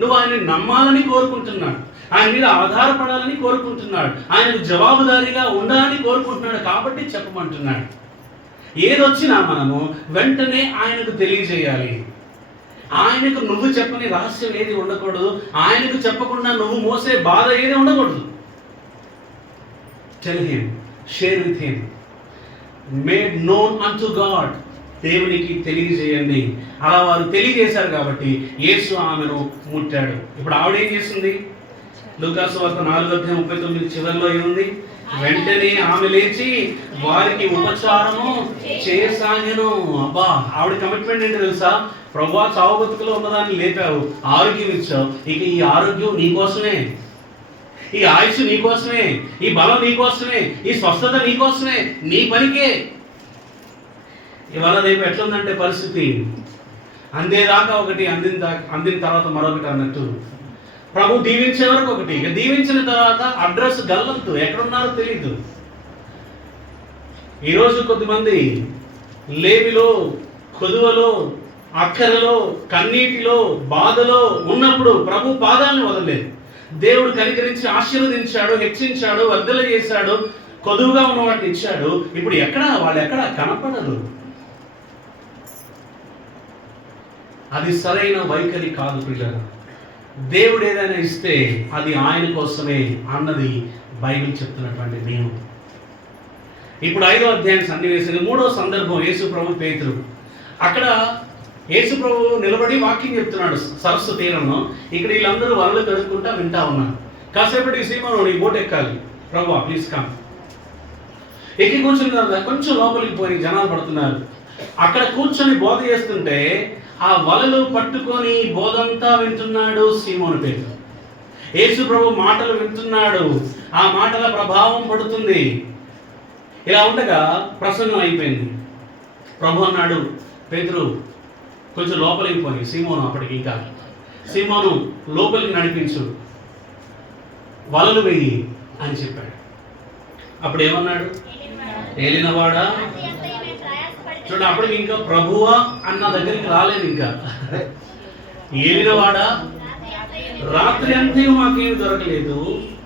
నువ్వు ఆయన్ని నమ్మాలని కోరుకుంటున్నాడు, ఆయన మీద ఆధారపడాలని కోరుకుంటున్నాడు, ఆయనకు జవాబుదారీగా ఉండాలని కోరుకుంటున్నాడు. కాబట్టి చెప్పమంటున్నాడు. ఏదొచ్చినా మనము వెంటనే ఆయనకు తెలియజేయాలి. ఆయనకు నువ్వు చెప్పని రహస్యం ఏది ఉండకూడదు. ఆయనకు చెప్పకుండా నువ్వు మోసే బాధ ఏది ఉండకూడదు. Tell him, share with him, made known unto God. దేవునికి తెలియజేయండి. అలా వారు తెలియజేశారు కాబట్టి యేసు ఆమెను ముట్టాడు. ఇప్పుడు ఆవిడ ఏం చేస్తుంది? లూకాసు వార్త 4:39 చివరిలో ఏముంది? వెంటనే ఆమె లేచి వారికి ఉపచారము చేయసాగెను. అబ్బా, ఆవిడ కమిట్మెంట్ ఏంటి తెలుసా? ప్రభువా, చావు బతుకులో ఉన్నదాన్ని లేపావు, ఆరోగ్యం ఇచ్చావు, ఇక ఈ ఆరోగ్యం నీకోసమే, ఈ ఆయుష్ నీకోసమే, ఈ బలం నీకోసమే, ఈ స్వస్థత నీకోసమే, నీ పనికే. ఇవాళ రేపు ఎట్లుందంటే పరిస్థితి, అందేదాకా ఒకటి, అందిన తర్వాత మరొకటి అన్నట్టు. ప్రభు దీవించే వరకు ఒకటి, ఇక దీవించిన తర్వాత అడ్రస్ గల్లంతు, ఎక్కడున్నారో తెలీదు. ఈరోజు కొద్దిమంది లేమిలో, కొదువలో, అక్కరలో, కన్నీటిలో, బాధలో ఉన్నప్పుడు ప్రభు పాదాలను వదలలేదు. దేవుడు కనికరించి ఆశీర్వదించాడు, హెచ్చించాడు, వర్ధల చేశాడు, కొదువుగా ఉన్న వాటిని ఇచ్చాడు. ఇప్పుడు వాళ్ళు ఎక్కడ కనపడరు. అది సరైన వైఖరి కాదు పిల్లలు. దేవుడు ఏదైనా ఇస్తే అది ఆయన కోసమే అన్నది బైబిల్ చెప్తున్నటువంటి నియమం. ఇప్పుడు 5వ అధ్యాయం సన్నివేశం, 3వ సందర్భం. యేసు ప్రభు పేతురు. అక్కడ యేసు ప్రభు నిలబడి వాక్యం చెప్తున్నాడు సరస్సు తీరంలో. ఇక్కడ వీళ్ళందరూ వలలు కడుక్కుంటా వింటా ఉన్నారు. కాసేపటి సీమను ఈ బోట్ ఎక్కాలి, ప్రభు ప్లీజ్ కమ్. ఎక్కి కూర్చున్న కొంచెం లోపలికి పోయి జనాలు పడుతున్నారు. అక్కడ కూర్చొని బోధ చేస్తుంటే ఆ వలలు పట్టుకొని బోధంతా వింటున్నాడు సీమోను పేతురు. యేసు ప్రభు మాటలు వింటున్నాడు, ఆ మాటల ప్రభావం పడుతుంది. ఇలా ఉండగా ప్రసంగం అయిపోయింది. ప్రభు అన్నాడు, పేతురు కొంచెం లోపలికి పోయి, సీమోను అప్పటికి ఇంకా సీమోను లోపలికి నడిపించు, వలలు వెయ్యి అని చెప్పాడు. అప్పుడు ఏమన్నాడు? ఏలినవాడా. చూడండి, అప్పటికి ఇంకా ప్రభువా అన్న దగ్గరికి రాలేదు. ఇంకా ఏలినవాడా, రాత్రి అంతా మాకేమి దొరకలేదు,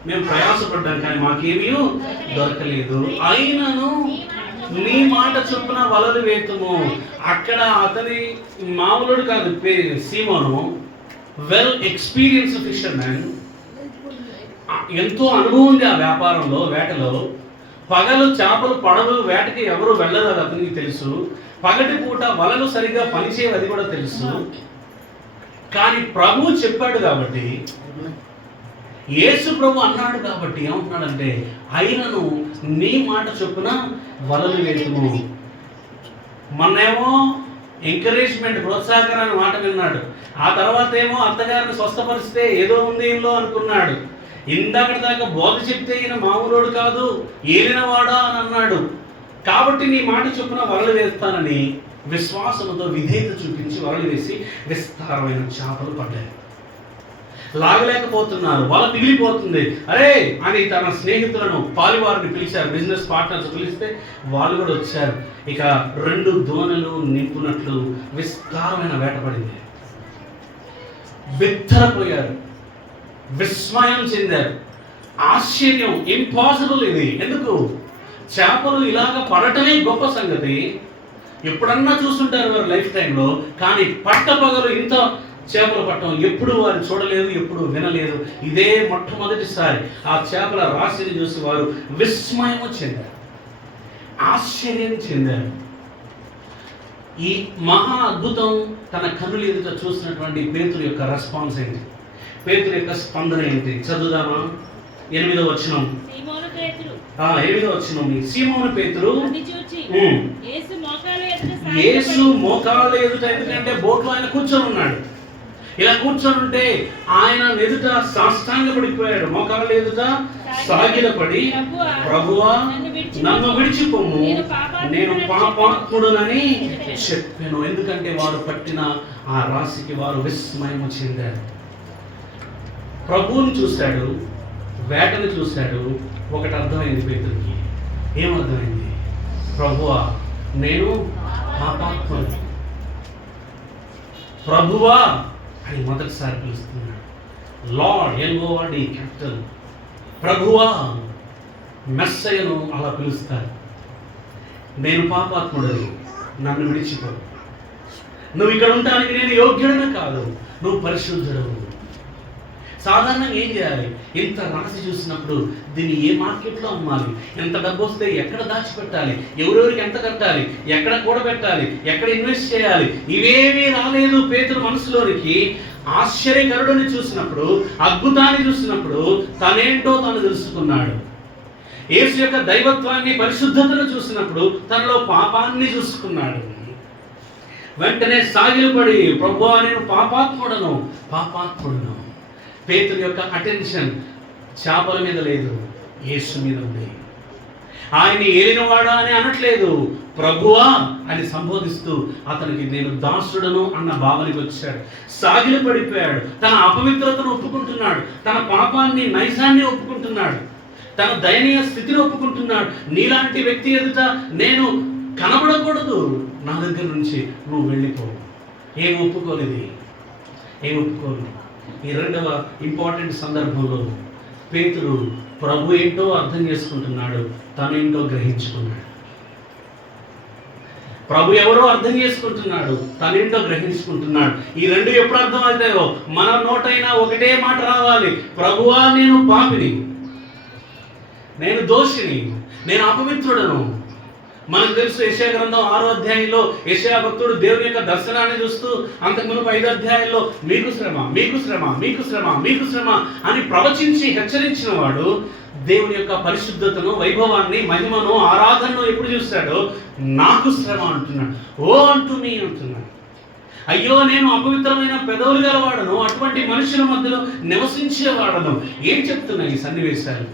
మేము ప్రయాసపడ్డాం కానీ మాకేమీ దొరకలేదు, అయినను నీ మాట చొప్పున వలలు వేతుము. అక్కడ అతని మామూలుడు కాదు, సీమోను వెల్ ఎక్స్పీరియన్స్ ఫిషర్మెన్, ఎంతో అనుభవం ఉంది ఆ వ్యాపారంలో, వేటలో. పగలు చేపలు పడవు, వేటకి ఎవరు వెళ్ళరు, అది అతనికి తెలుసు. పగటి పూట వలలు సరిగ్గా పనిచేయవు, అది కూడా తెలుసు. కానీ ప్రభు చెప్పాడు కాబట్టి, యేసు ప్రభు అన్నాడు కాబట్టి ఏమంటున్నాడంటే, అయినను నీ మాట చొప్పున వలలు వేతుము. మొన్నేమో ఎంకరేజ్మెంట్, ప్రోత్సాహకరమైన మాట విన్నాడు. ఆ తర్వాత ఏమో అత్తగారిని స్వస్థపరిస్తే ఏదో ఉంది ఇంట్లో అనుకున్నాడు. ఇందాకటి దాకా బోధ చెప్తే ఈయన మామూలుడు కాదు, ఏలినవాడా అని అన్నాడు. కాబట్టి నీ మాట చొప్పున వలలు వేస్తానని విశ్వాసంతో విధేయత చూపించి వలలు వేసి విస్తారమైన చేపలు పడ్డాయి. లాగలేకపోతున్నారు, వల మిగిలిపోతుంది. అరే అని తన స్నేహితులను, పాలివారిని పిలిచారు, బిజినెస్ పార్ట్నర్స్ పిలిస్తే వాళ్ళు కూడా వచ్చారు. ఇక 2 దోణలు నింపునట్లు విస్తారమైన వేట పడింది. బిత్తరపోయారు, విస్మయం చెందారు, ఆశ్చర్యం. ఇంపాసిబుల్ ఇది. ఎందుకు? చేపలు ఇలాగ పడటమే గొప్ప సంగతి. ఎప్పుడన్నా చూస్తుంటారు వారు లైఫ్ టైంలో, కానీ పట్టపగలు ఇంత చేపలు పట్టడం ఎప్పుడు వారు చూడలేదు, ఎప్పుడు వినలేదు. ఇదే మొట్టమొదటిసారి ఆ చేపల రాశిని చూసి వారు విస్మయం చెందారు, ఆశ్చర్యం చెందారు. ఈ మహా అద్భుతం తన కన్నుల ఎదుట చూసినటువంటి పేతురు యొక్క రెస్పాన్స్ ఏంటి? పేతురు యొక్క స్పందన ఏంటి? చదువుదామా? 8వ వచనం. 8వ వచనం. సీమోను పేతురు యేసు మోకాళ్ళ ఎదుట, ఎందుకంటే బోట్లో ఆయన కూర్చొని ఉన్నాడు. ఇలా కూర్చొని ఉంటే ఆయన ఎదుట సాష్టాంగపడిపోయాడు. మోకాళ్ళ ఎదుట సాగిలపడి, ప్రభువా నన్ను విడిచిపోము, నేను పాపాత్ముడునని చెప్పాను. ఎందుకంటే వారు పట్టిన ఆ రాశికి వారు విస్మయము చెందారు. ప్రభువుని చూశాడు, వేటను చూశాడు. ఒకటి అర్థమైంది పేతురికి. ఏమర్థమైంది? ప్రభువా నేను పాపాత్ముడు. ప్రభువా అని మొదటిసారి పిలుస్తున్నాడు. Lord, LORD, capital. ప్రభువా, మెస్సయ్యను అలా పిలుస్తారు. నేను పాపాత్ముడని, నన్ను విడిచిపో. నువ్వు ఇక్కడ ఉండడానికి నేను యోగ్యుడను కాదు, నువ్వు పరిశుద్ధుడవు. సాధారణంగా ఏం చేయాలి? ఇంత రాసి చూసినప్పుడు దీన్ని ఏ మార్కెట్లో అమ్మాలి, ఎంత డబ్బు వస్తే ఎక్కడ దాచిపెట్టాలి, ఎవరెవరికి ఎంత కట్టాలి, ఎక్కడ కూడబెట్టాలి, ఎక్కడ ఇన్వెస్ట్ చేయాలి, ఇవేమీ రాలేదు పేతురు మనసులోనికి. ఆశ్చర్యకరుడిని చూసినప్పుడు, అద్భుతాన్ని చూసినప్పుడు తనేంటో తను తెలుసుకున్నాడు. యేసు యొక్క దైవత్వాన్ని, పరిశుద్ధతను చూసినప్పుడు తనలో పాపాన్ని చూసుకున్నాడు. వెంటనే సాగిలపడి, ప్రభువా నేను పాపాత్ముడను. పేతురు యొక్క అటెన్షన్ చేపల మీద లేదు, యేసు మీద ఉంది. ఆయన్ని ఏలినవాడా అని అనట్లేదు, ప్రభువా అని సంబోధిస్తూ అతనికి నేను దాసుడను అన్న భావనకి వచ్చాడు. సాగిల పడిపోయాడు. తన అపవిత్రతను ఒప్పుకుంటున్నాడు, తన పాపాన్ని, నైజాన్ని ఒప్పుకుంటున్నాడు, తన దయనీయ స్థితిని ఒప్పుకుంటున్నాడు. నీలాంటి వ్యక్తి ఎదుట నేను కనబడకూడదు, నా దగ్గర నుంచి నువ్వు వెళ్ళిపో. ఏం ఒప్పుకోలేదు. ఈ రెండవ ఇంపార్టెంట్ సందర్భంలో పేతురు ప్రభు ఏంటో అర్థం చేసుకుంటున్నాడు, తనేంటో గ్రహించుకున్నాడు. ప్రభు ఎవరో అర్థం చేసుకుంటున్నాడు, తనేంటో గ్రహించుకుంటున్నాడు. ఈ రెండు ఎప్పుడు అర్థం అవుతాయో మన నోటైనా ఒకటే మాట రావాలి, ప్రభువా నేను పాపిని, నేను దోషిని, నేను అపవిత్రుడను. మనకు తెలుసు యెషయా గ్రంథం 6వ అధ్యాయంలో యెషయా భక్తుడు దేవుని యొక్క దర్శనాన్ని చూస్తూ అంతకుముందు 5వ అధ్యాయంలో మీకు శ్రమ, మీకు శ్రమ, మీకు శ్రమ, మీకు శ్రమ అని ప్రవచించి హెచ్చరించిన వాడు దేవుని యొక్క పరిశుద్ధతను, వైభవాన్ని, మహిమను, ఆరాధనను ఎప్పుడు చూస్తాడో నాకు శ్రమ అంటున్నాడు. ఓ అంటూ మీ అంటున్నాడు. అయ్యో నేను అపవిత్రమైన పెదవులు గలవాడను, అటువంటి మనుషుల మధ్యలో నివసించేవాడను. ఏం చెప్తున్నాయి ఈ సన్నివేశాలు?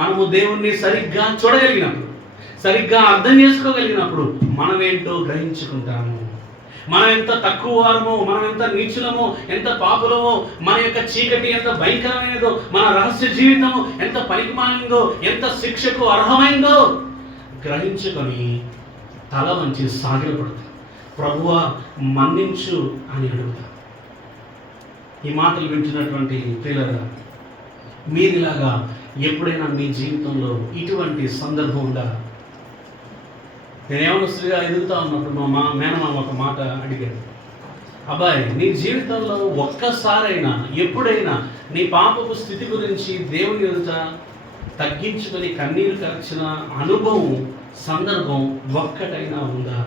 మనము దేవుణ్ణి సరిగ్గా చూడగలిగినప్పుడు, సరిగ్గా అర్థం చేసుకోగలిగినప్పుడు మనమేంటో గ్రహించుకుంటాము. మనం ఎంత తక్కువ వారమో, మనం ఎంత నీచులమో, ఎంత పాపులమో, మన యొక్క చీకటి ఎంత భయంకరమైనదో, మన రహస్య జీవితము ఎంత పనికిమాలిందో, ఎంత శిక్షకు అర్హమైందో గ్రహించుకొని తల వంచి సాగిలపడతాం. ప్రభువా మన్నించు అని అడుగుతాం. ఈ మాటలు వింటున్నటువంటి పిల్లరా, మీరిలాగా ఎప్పుడైనా మీ జీవితంలో ఇటువంటి సందర్భం ఉందా? నేను యవనస్తుడిగా ఎదుగుతా ఉన్నప్పుడు మా మేనమామ ఒక మాట అడిగాడు. అబ్బాయి, నీ జీవితంలో ఒక్కసారైనా, ఎప్పుడైనా నీ పాపపు స్థితి గురించి దేవుని ఎదుట తగ్గించుకొని కన్నీరు కార్చిన అనుభవం, సందర్భం ఒక్కటైనా ఉందా?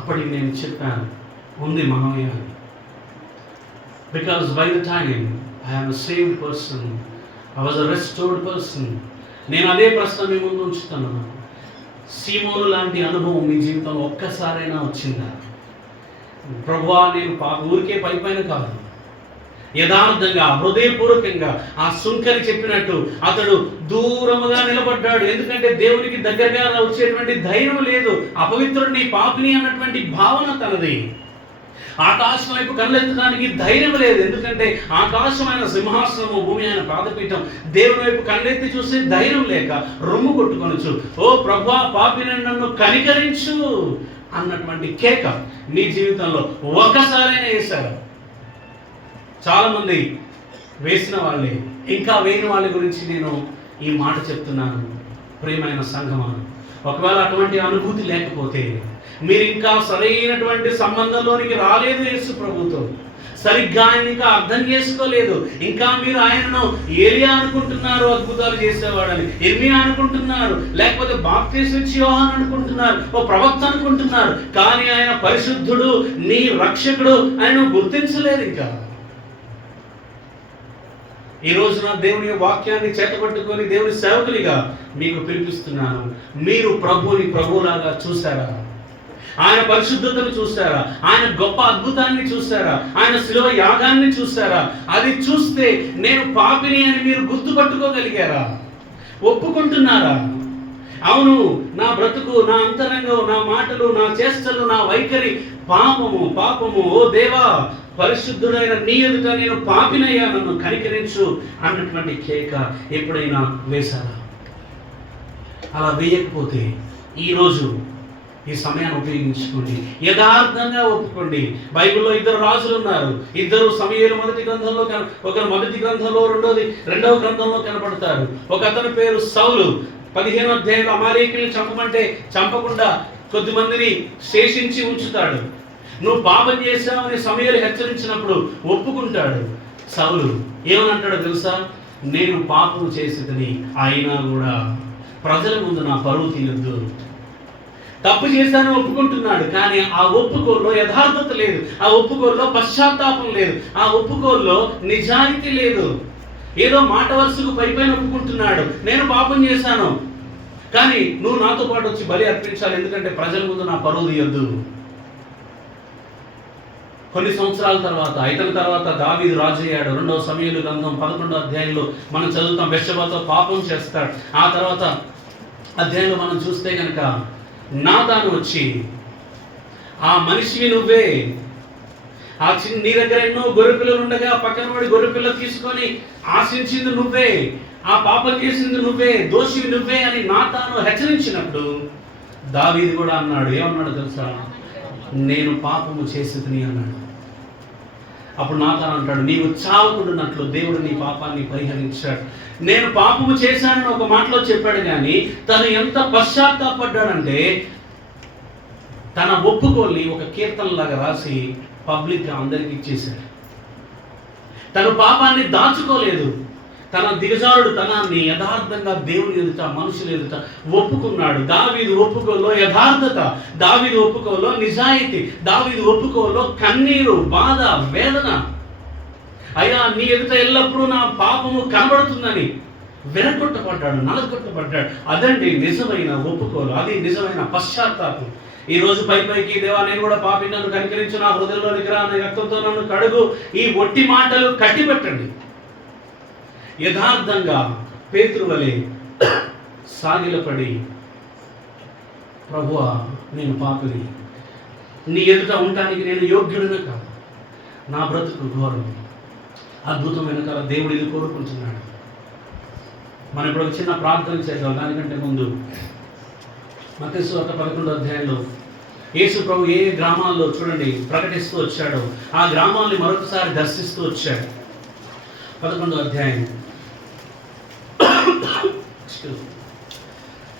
అప్పటికి నేను చెప్పాను, ఉంది మామయ్య. Because by the time I am a saved person, I was a restored person. నేను అదే ప్రశ్న మీ ముందు ఉంచుతాను. సీమోను లాంటి అనుభవం మీ జీవితంలో ఒక్కసారైనా వచ్చిందా? ప్రభువా నేను ఊరికే పైపైన కాదు, యథార్థంగా, హృదయపూర్వకంగా ఆ సుంకరి చెప్పినట్టు అతడు దూరముగా నిలబడ్డాడు. ఎందుకంటే దేవునికి దగ్గరగా వచ్చేటువంటి ధైర్యం లేదు, అపవిత్రుడిని, పాపిని అన్నటువంటి భావన తనది. ఆకాశం వైపు కళ్ళెత్తడానికి ధైర్యం లేదు, ఎందుకంటే ఆకాశమైన సింహాసనము, భూమి అయిన పాదపీఠం. దేవుని వైపు కళ్ళెత్తి చూసే ధైర్యం లేక రొమ్ము కొట్టుకొనొచ్చు. ఓ ప్రభువా పాపిని నన్ను కనికరించు, అన్నటువంటి కేక నీ జీవితంలో ఒక్కసారైనా వేశారు. చాలామంది వేసిన వాళ్ళే, ఇంకా వేయని వాళ్ళ గురించి నేను ఈ మాట చెప్తున్నాను. ప్రియమైన సంఘమా, ఒకవేళ అటువంటి అనుభూతి లేకపోతే మీరు ఇంకా సరైనటువంటి సంబంధంలోనికి రాలేదు యేసు ప్రభుతో, సరిగ్గా ఆయన ఇంకా అర్థం చేసుకోలేదు. ఇంకా మీరు ఆయనను ఏలియా అనుకుంటున్నారు, అద్భుతాలు చేసేవాడని, ఎర్మియా అనుకుంటున్నారు, లేకపోతే బాప్తీసు ఇచ్చే యోహాను అనుకుంటున్నారు, ఓ ప్రవక్త అనుకుంటున్నారు. కానీ ఆయన పరిశుద్ధుడు, నీ రక్షకుడు ఆయన గుర్తించలేదు. ఇంకా ఈ రోజున దేవుని వాక్యాన్ని చేతపట్టుకొని దేవుని సేవకునిగా మీకు పిలిపిస్తున్నాను. మీరు ప్రభువుని ప్రభువులాగా చూసారా? ఆయన పరిశుద్ధతను చూసారా? ఆయన గొప్ప అద్భుతాన్ని చూసారా? ఆయన శిలువ యాగాన్ని చూసారా? అది చూస్తే నేను పాపిని అని మీరు గుర్తుపట్టుకోగలిగారా? ఒప్పుకుంటున్నారా? అవును, నా బ్రతుకు, నా అంతరంగం, నా మాటలు, నా చేష్టలు, నా వైఖరి పాపము. ఓ దేవా, పరిశుద్ధుడైన నీ ఎదుట నేను పాపినయ్యా, నన్ను కనికరించు అన్నటువంటి కేక ఎప్పుడైనా వేశారా? అలా వేయకపోతే ఈరోజు ఈ సమయాన్ని ఉపయోగించుకోండి, యథార్థంగా ఒప్పుకోండి. బైబిల్లో 2 రాజులు ఉన్నారు. 2 సమూయేలు మొదటి గ్రంథంలో, ఒకరు మొదటి గ్రంథంలో, రెండవ గ్రంథంలో కనపడతారు. ఒక అతని పేరు సౌలు. 15వ అధ్యాయంలో అమాలేకీయులను చంపమంటే చంపకుండా కొద్దిమందిని శేషించి ఉంచుతాడు. నువ్వు పాపం చేశావని సమూయేలు హెచ్చరించినప్పుడు ఒప్పుకుంటాడు. సౌలు ఏమనంటాడో తెలుసా? నేను పాపం చేసేదని, అయినా కూడా ప్రజల ముందు నా పరువు తీయొద్దు. తప్పు చేశాను ఒప్పుకుంటున్నాడు, కానీ ఆ ఒప్పుకోల్లో యథార్థత లేదు, ఆ ఒప్పుకోల్లో పశ్చాత్తాపం లేదు, ఆ ఒప్పుకోల్లో నిజాయితీ లేదు. ఏదో మాట వరుసకు పైపైన ఒప్పుకుంటున్నాడు, నేను పాపం చేశాను, కానీ నువ్వు నాతో పాటు వచ్చి బలి అర్పించాలి, ఎందుకంటే ప్రజల ముందు నా పరువు తీయొద్దు. కొన్ని సంవత్సరాల తర్వాత, ఇతని తర్వాత దావీదు రాజు అయ్యాడు. 2వ సమూయేలు గ్రంథం 11వ అధ్యాయంలో మనం చదువుతాం. బెత్షెబాతో పాపం చేస్తాడు. ఆ తర్వాత అధ్యాయంలో మనం చూస్తే కనుక నాతాను వచ్చి, ఆ మనిషివి నువ్వే, నీ దగ్గర ఎన్నో గొర్రెపిల్లలు ఉండగా పక్కన వాడి గొర్రెపిల్ల తీసుకొని ఆశించింది నువ్వే, ఆ పాపం చేసింది నువ్వే, దోషివి నువ్వే అని నాతాను హెచ్చరించినప్పుడు దావీదు కూడా అన్నాడు. ఏమన్నాడు తెలుసా? నేను పాపము చేసేదని అన్నాడు. అప్పుడు నాతాను అంటాడు, నీవు చావకుండానట్లు దేవుడు నీ పాపాన్ని పరిహరించాడు. నేను పాపము చేశానని ఒక మాటలో చెప్పాడు, కానీ తను ఎంత పశ్చాత్తాపడ్డాడంటే తన ఒప్పుకోల్ని ఒక కీర్తనలాగా రాసి పబ్లిక్గా అందరికి ఇచ్చేశాడు. తను పాపాన్ని దాచుకోలేదు. తన దిగజారుడు తనాన్ని యథార్థంగా దేవుని ఎదుట, మనుషుల ఎదుట ఒప్పుకున్నాడు. దావీదు ఒప్పుకోల్లో యథార్థత, దావీదు ఒప్పుకోల్లో నిజాయితీ, దావీదు ఒప్పుకోల్లో కన్నీరు, బాధ, వేదన. అయ్యా, నీ ఎదుట ఎల్లప్పుడూ నా పాపము కనబడుతుందని వెనకొట్టబడ్డాడు, నలగొట్టబడ్డాడు. అదండి నిజమైన ఒప్పుకోలు, అది నిజమైన పశ్చాత్తాపం. ఈ రోజు పైకి దేవా నేను కూడా పాపిని, నన్ను కనికరించు, నా హృదయంలోనికి రా, నీ రక్తంతో నన్ను కడుగు, ఈ ఒట్టి మాటలు కట్టిపెట్టండి. యథార్థంగా పేతురు వలె సాగిలపడి, ప్రభువా నేను పాపిని, నీ ఎదుట ఉండటానికి నేను యోగ్యుడిన కాదు, నా బ్రతుకు ఘోరం, అద్భుతమైన కల దేవుడు ఇది కోరుకుంటున్నాడు. మనం ఇప్పుడు ఒక చిన్న ప్రార్థన చేద్దాం. దానికంటే ముందు మత్తయి సువార్త 11వ అధ్యాయంలో యేసు ప్రభు ఏ గ్రామాల్లో చూడండి ప్రకటిస్తూ వచ్చాడో ఆ గ్రామాల్ని మరొకసారి దర్శిస్తూ వచ్చాడు. 11వ అధ్యాయం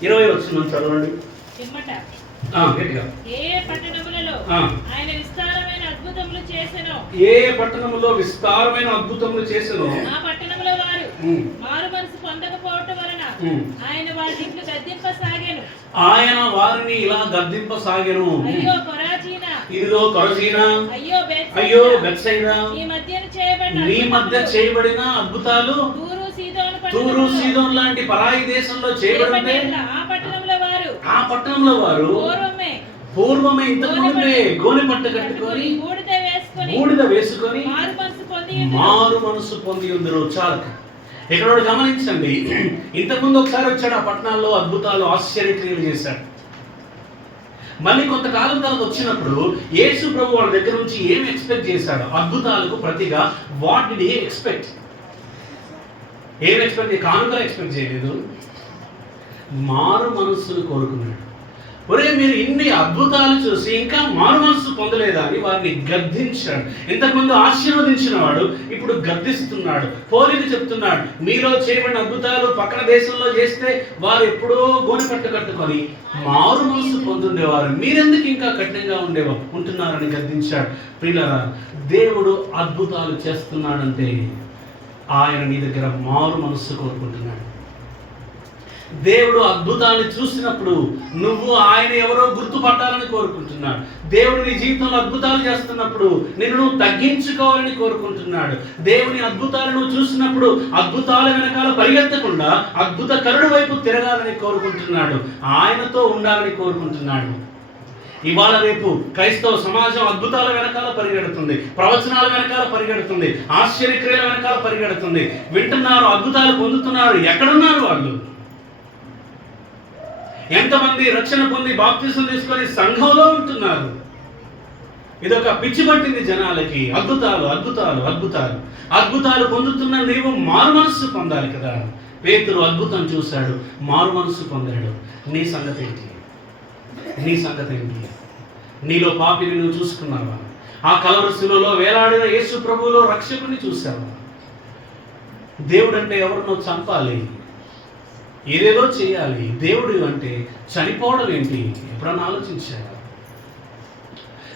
20 వచనం చదవండి. గట్టిగా. ఏ పట్టణములలో ఆయన విస్తారమైన అద్భుతములు చేసెనో, ఏ పట్టణములో విస్తారమైన అద్భుతములు చేసెనో ఆ పట్టణములో వారు మారు మనసు పొందకపోవటం వలన ఆయన వారిని గద్దింపసాగెను. ఆయన వారిని ఇలా గద్దింపసాగెను. అయ్యో కొరాజీనా, ఇదిగో కొరజీనా, అయ్యో బెత్సైదా, నీ మధ్య చేయబడిన అద్భుతాలు తూరు సీదోను లాంటి పరాయి దేశంలో చేయబడితే ఆ పట్టణంలో వారు పూర్వమే ఇంతకు ముందే గోనె పట్ట కట్టుకొని బూడిద వేసుకొని మారు మనసు పొంది ఉందరు. చాలు. ఇక్కడ గమనించండి, ఇంతకుముందు ఒకసారి వచ్చాడు ఆ పట్టణాల్లో, అద్భుతాలు ఆశ్చర్యక్రియలు చేశాడు. మళ్ళీ కొంతకాలం తర్వాత వచ్చినప్పుడు యేసు ప్రభు వాళ్ళ దగ్గర నుంచి ఏం ఎక్స్పెక్ట్ చేశాడు? అద్భుతాలకు ప్రతిగా వాట్ డిడ్ హి ఎక్స్పెక్ట్? ఏం ఎక్స్పెక్ట్? కానుకలు ఎక్స్పెక్ట్ చేయలేదు, మారు మనస్సును కోరుకున్నాడు. ఒరే మీరు ఇన్ని అద్భుతాలు చూసి ఇంకా మారు మనసు పొందలేదా అని వారిని గద్దించాడు. ఇంతకుముందు ఆశీర్వదించిన వాడు ఇప్పుడు గద్దిస్తున్నాడు, పోలిక చెప్తున్నాడు. మీలో చేయబడిన అద్భుతాలు పక్కన దేశంలో చేస్తే వారు ఎప్పుడో గోనె పట్టు కట్టుకొని మారు మనసు పొందుండేవారు, మీరెందుకు ఇంకా కఠినంగా ఉంటున్నారని గద్దించాడు. ప్రియులారా, దేవుడు అద్భుతాలు చేస్తున్నాడంటే ఆయన నీ దగ్గర మారు మనస్సు కోరుకుంటున్నాడు. దేవుడు అద్భుతాన్ని చూసినప్పుడు నువ్వు ఆయన ఎవరో గుర్తుపట్టాలని కోరుకుంటున్నాడు. దేవుడు నీ జీవితంలో అద్భుతాలు చేస్తున్నప్పుడు నిన్ను నువ్వు తగ్గించుకోవాలని కోరుకుంటున్నాడు. దేవుని అద్భుతాలు నువ్వు చూసినప్పుడు అద్భుతాల వెనకాల పరిగెత్తకుండా అద్భుతకరుడు వైపు తిరగాలని కోరుకుంటున్నాడు. ఆయనతో ఉండాలని కోరుకుంటున్నాడు. ఇవాళ రేపు క్రైస్తవ సమాజం అద్భుతాల వెనకాల పరిగెడుతుంది, ప్రవచనాల వెనకాల పరిగెడుతుంది, ఆశ్చర్యక్రియల వెనకాల పరిగెడుతుంది. వింటున్నారు, అద్భుతాలు పొందుతున్నారు. ఎక్కడున్నారు వాళ్ళు? ఎంతమంది రక్షణ పొంది బాప్తిసం తీసుకొని సంఘంలో ఉంటున్నారు? ఇదొక పిచ్చి పట్టింది జనాలకి. అద్భుతాలు అద్భుతాలు అద్భుతాలు అద్భుతాలు పొందుతున్న నీవు మారు మనస్సు పొందాలి కదా. పేతురు అద్భుతం చూశాడు, మారు మనస్సు పొందాడు. నీ సంగతి ఏంటి? నీ సంగతి ఏంటి? నీలో పాపిని నువ్వు చూసుకున్నావా? ఆ కలవరి శిలువలో వేలాడిన యేసు ప్రభువులో రక్షకుని చూసావా? దేవుడు అంటే ఎవరినో చంపాలి, ఏదేదో చేయాలి. దేవుడు అంటే చనిపోవడం ఏంటి? ఎప్పుడన్నా ఆలోచించావా?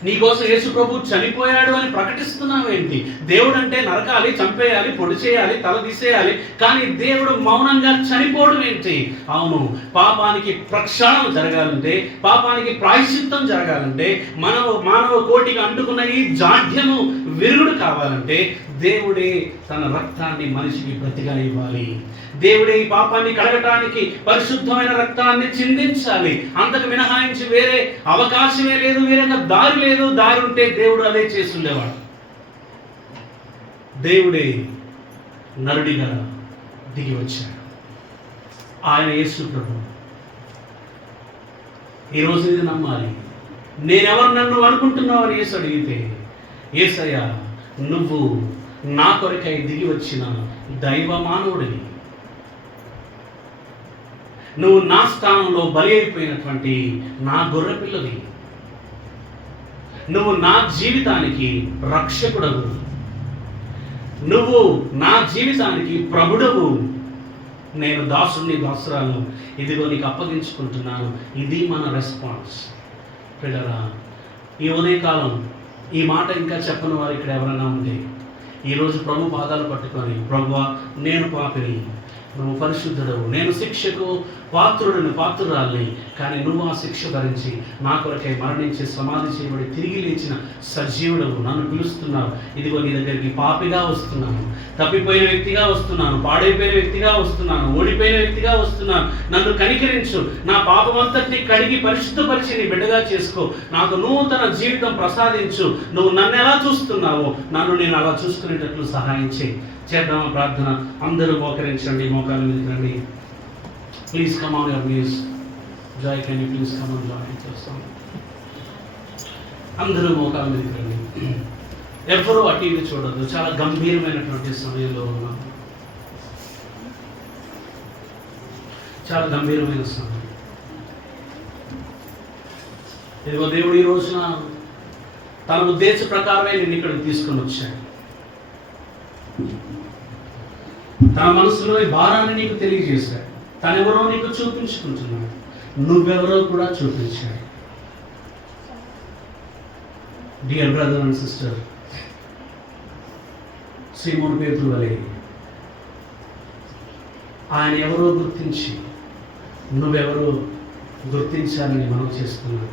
నీకోసం యేసు ప్రభు చనిపోయాడు అని ప్రకటిస్తున్నావేంటి? దేవుడు అంటే నరకాలి, చంపేయాలి, పొడి చేయాలి, తల తీసేయాలి, కానీ దేవుడు మౌనంగా చనిపోవడం ఏంటి? అవును, పాపానికి ప్రక్షాళన జరగాలంటే, పాపానికి ప్రాయశ్చిత్తం జరగాలంటే, మానవ కోటికి అంటుకున్న ఈ జాడ్యము విరుగుడు కావాలంటే దేవుడే తన రక్తాన్ని మనిషికి ప్రతిగా ఇవ్వాలి. దేవుడే ఈ పాపాన్ని కడగటానికి పరిశుద్ధమైన రక్తాన్ని చిందించాలి. అంతకు మినహాయించి వేరే అవకాశమే లేదు, వేరే దారి లేదు. దారి ఉంటే దేవుడు అదే చేసి ఉండేవాడు. దేవుడే నరుడిగా దిగి వచ్చాడు. ఆయన యేసు ప్రభు. ఈరోజు ఇది నమ్మాలి. నేనెవరు నన్ను అనుకుంటున్నావు అని యేసు అడిగితే, యేసయ్య నువ్వు నా కొరకై దిగి వచ్చిన దైవ మానవుడిని, నువ్వు నా స్థానంలో బలి అయిపోయినటువంటి నా గొర్రె పిల్లవి, నువ్వు నా జీవితానికి రక్షకుడవు, నువ్వు నా జీవితానికి ప్రభుడవు, నేను దాసుని దాసురాలను ఇదిగో నీకు అప్పగించుకుంటున్నాను. ఇది మన రెస్పాన్స్. పిల్లరా, ఈ ఉదయకాలం ఈ మాట ఇంకా చెప్పని వారు ఇక్కడ ఎవరైనా ఉంటే ఈరోజు ప్రభు పాదాలు పట్టుకొని, ప్రభువా నేను పాపిని, నువ్వు పరిశుద్ధుడవు, నేను శిక్షకు పాత్రురాలిని, కానీ నువ్వు ఆ శిక్ష భరించి నా కొరకై మరణించి సమాధి చేయబడి తిరిగి లేచిన సజీవుడవు, నన్ను పిలుస్తున్నావు. ఇదిగో నీ దగ్గరికి పాపిగా వస్తున్నాను, తప్పిపోయిన వ్యక్తిగా వస్తున్నాను, పాడైపోయిన వ్యక్తిగా వస్తున్నాను, ఓడిపోయిన వ్యక్తిగా వస్తున్నాను. నన్ను కనికరించు, నా పాపమంతటిని కడిగి పరిశుద్ధపరిచి నీ బిడ్డగా చేసుకో, నాకు నూతన జీవితం ప్రసాదించు. నువ్వు నన్ను ఎలా చూస్తున్నావో నన్ను నేను అలా చూసుకునేటట్లు సహాయం చేయి. చేద్దామా ప్రార్థన? అందరూ మోకరించండి, మోకాళ్ళ మీదకి రండి. Please come on your news. Joy, can you please come on join చేస్తాం. అందరూ మోకాళ్ళ మీదకి రండి. ఎవరూ అటు ఇటు చూడద్దు. చాలా గంభీరమైనటువంటి సమయంలో ఉన్నాం. చాలా గంభీరమైన సమయం. ఇదిగో దేవుడు ఈ రోజున తన ఉద్దేశ ప్రకారమే నేను ఇక్కడికి తీసుకొని వచ్చాడు. తన మనసులో ఈ భారాన్ని నీకు తెలియజేశాడు. తనెవరో నీకు చూపించుకుంటున్నాడు, నువ్వెవరో కూడా చూపించాడు. డియర్ బ్రదర్ అండ్ సిస్టర్, సీమోను పేతురు వలె ఆయన ఎవరో గుర్తించి నువ్వెవరో గుర్తించాలని మనం చేస్తున్నాం.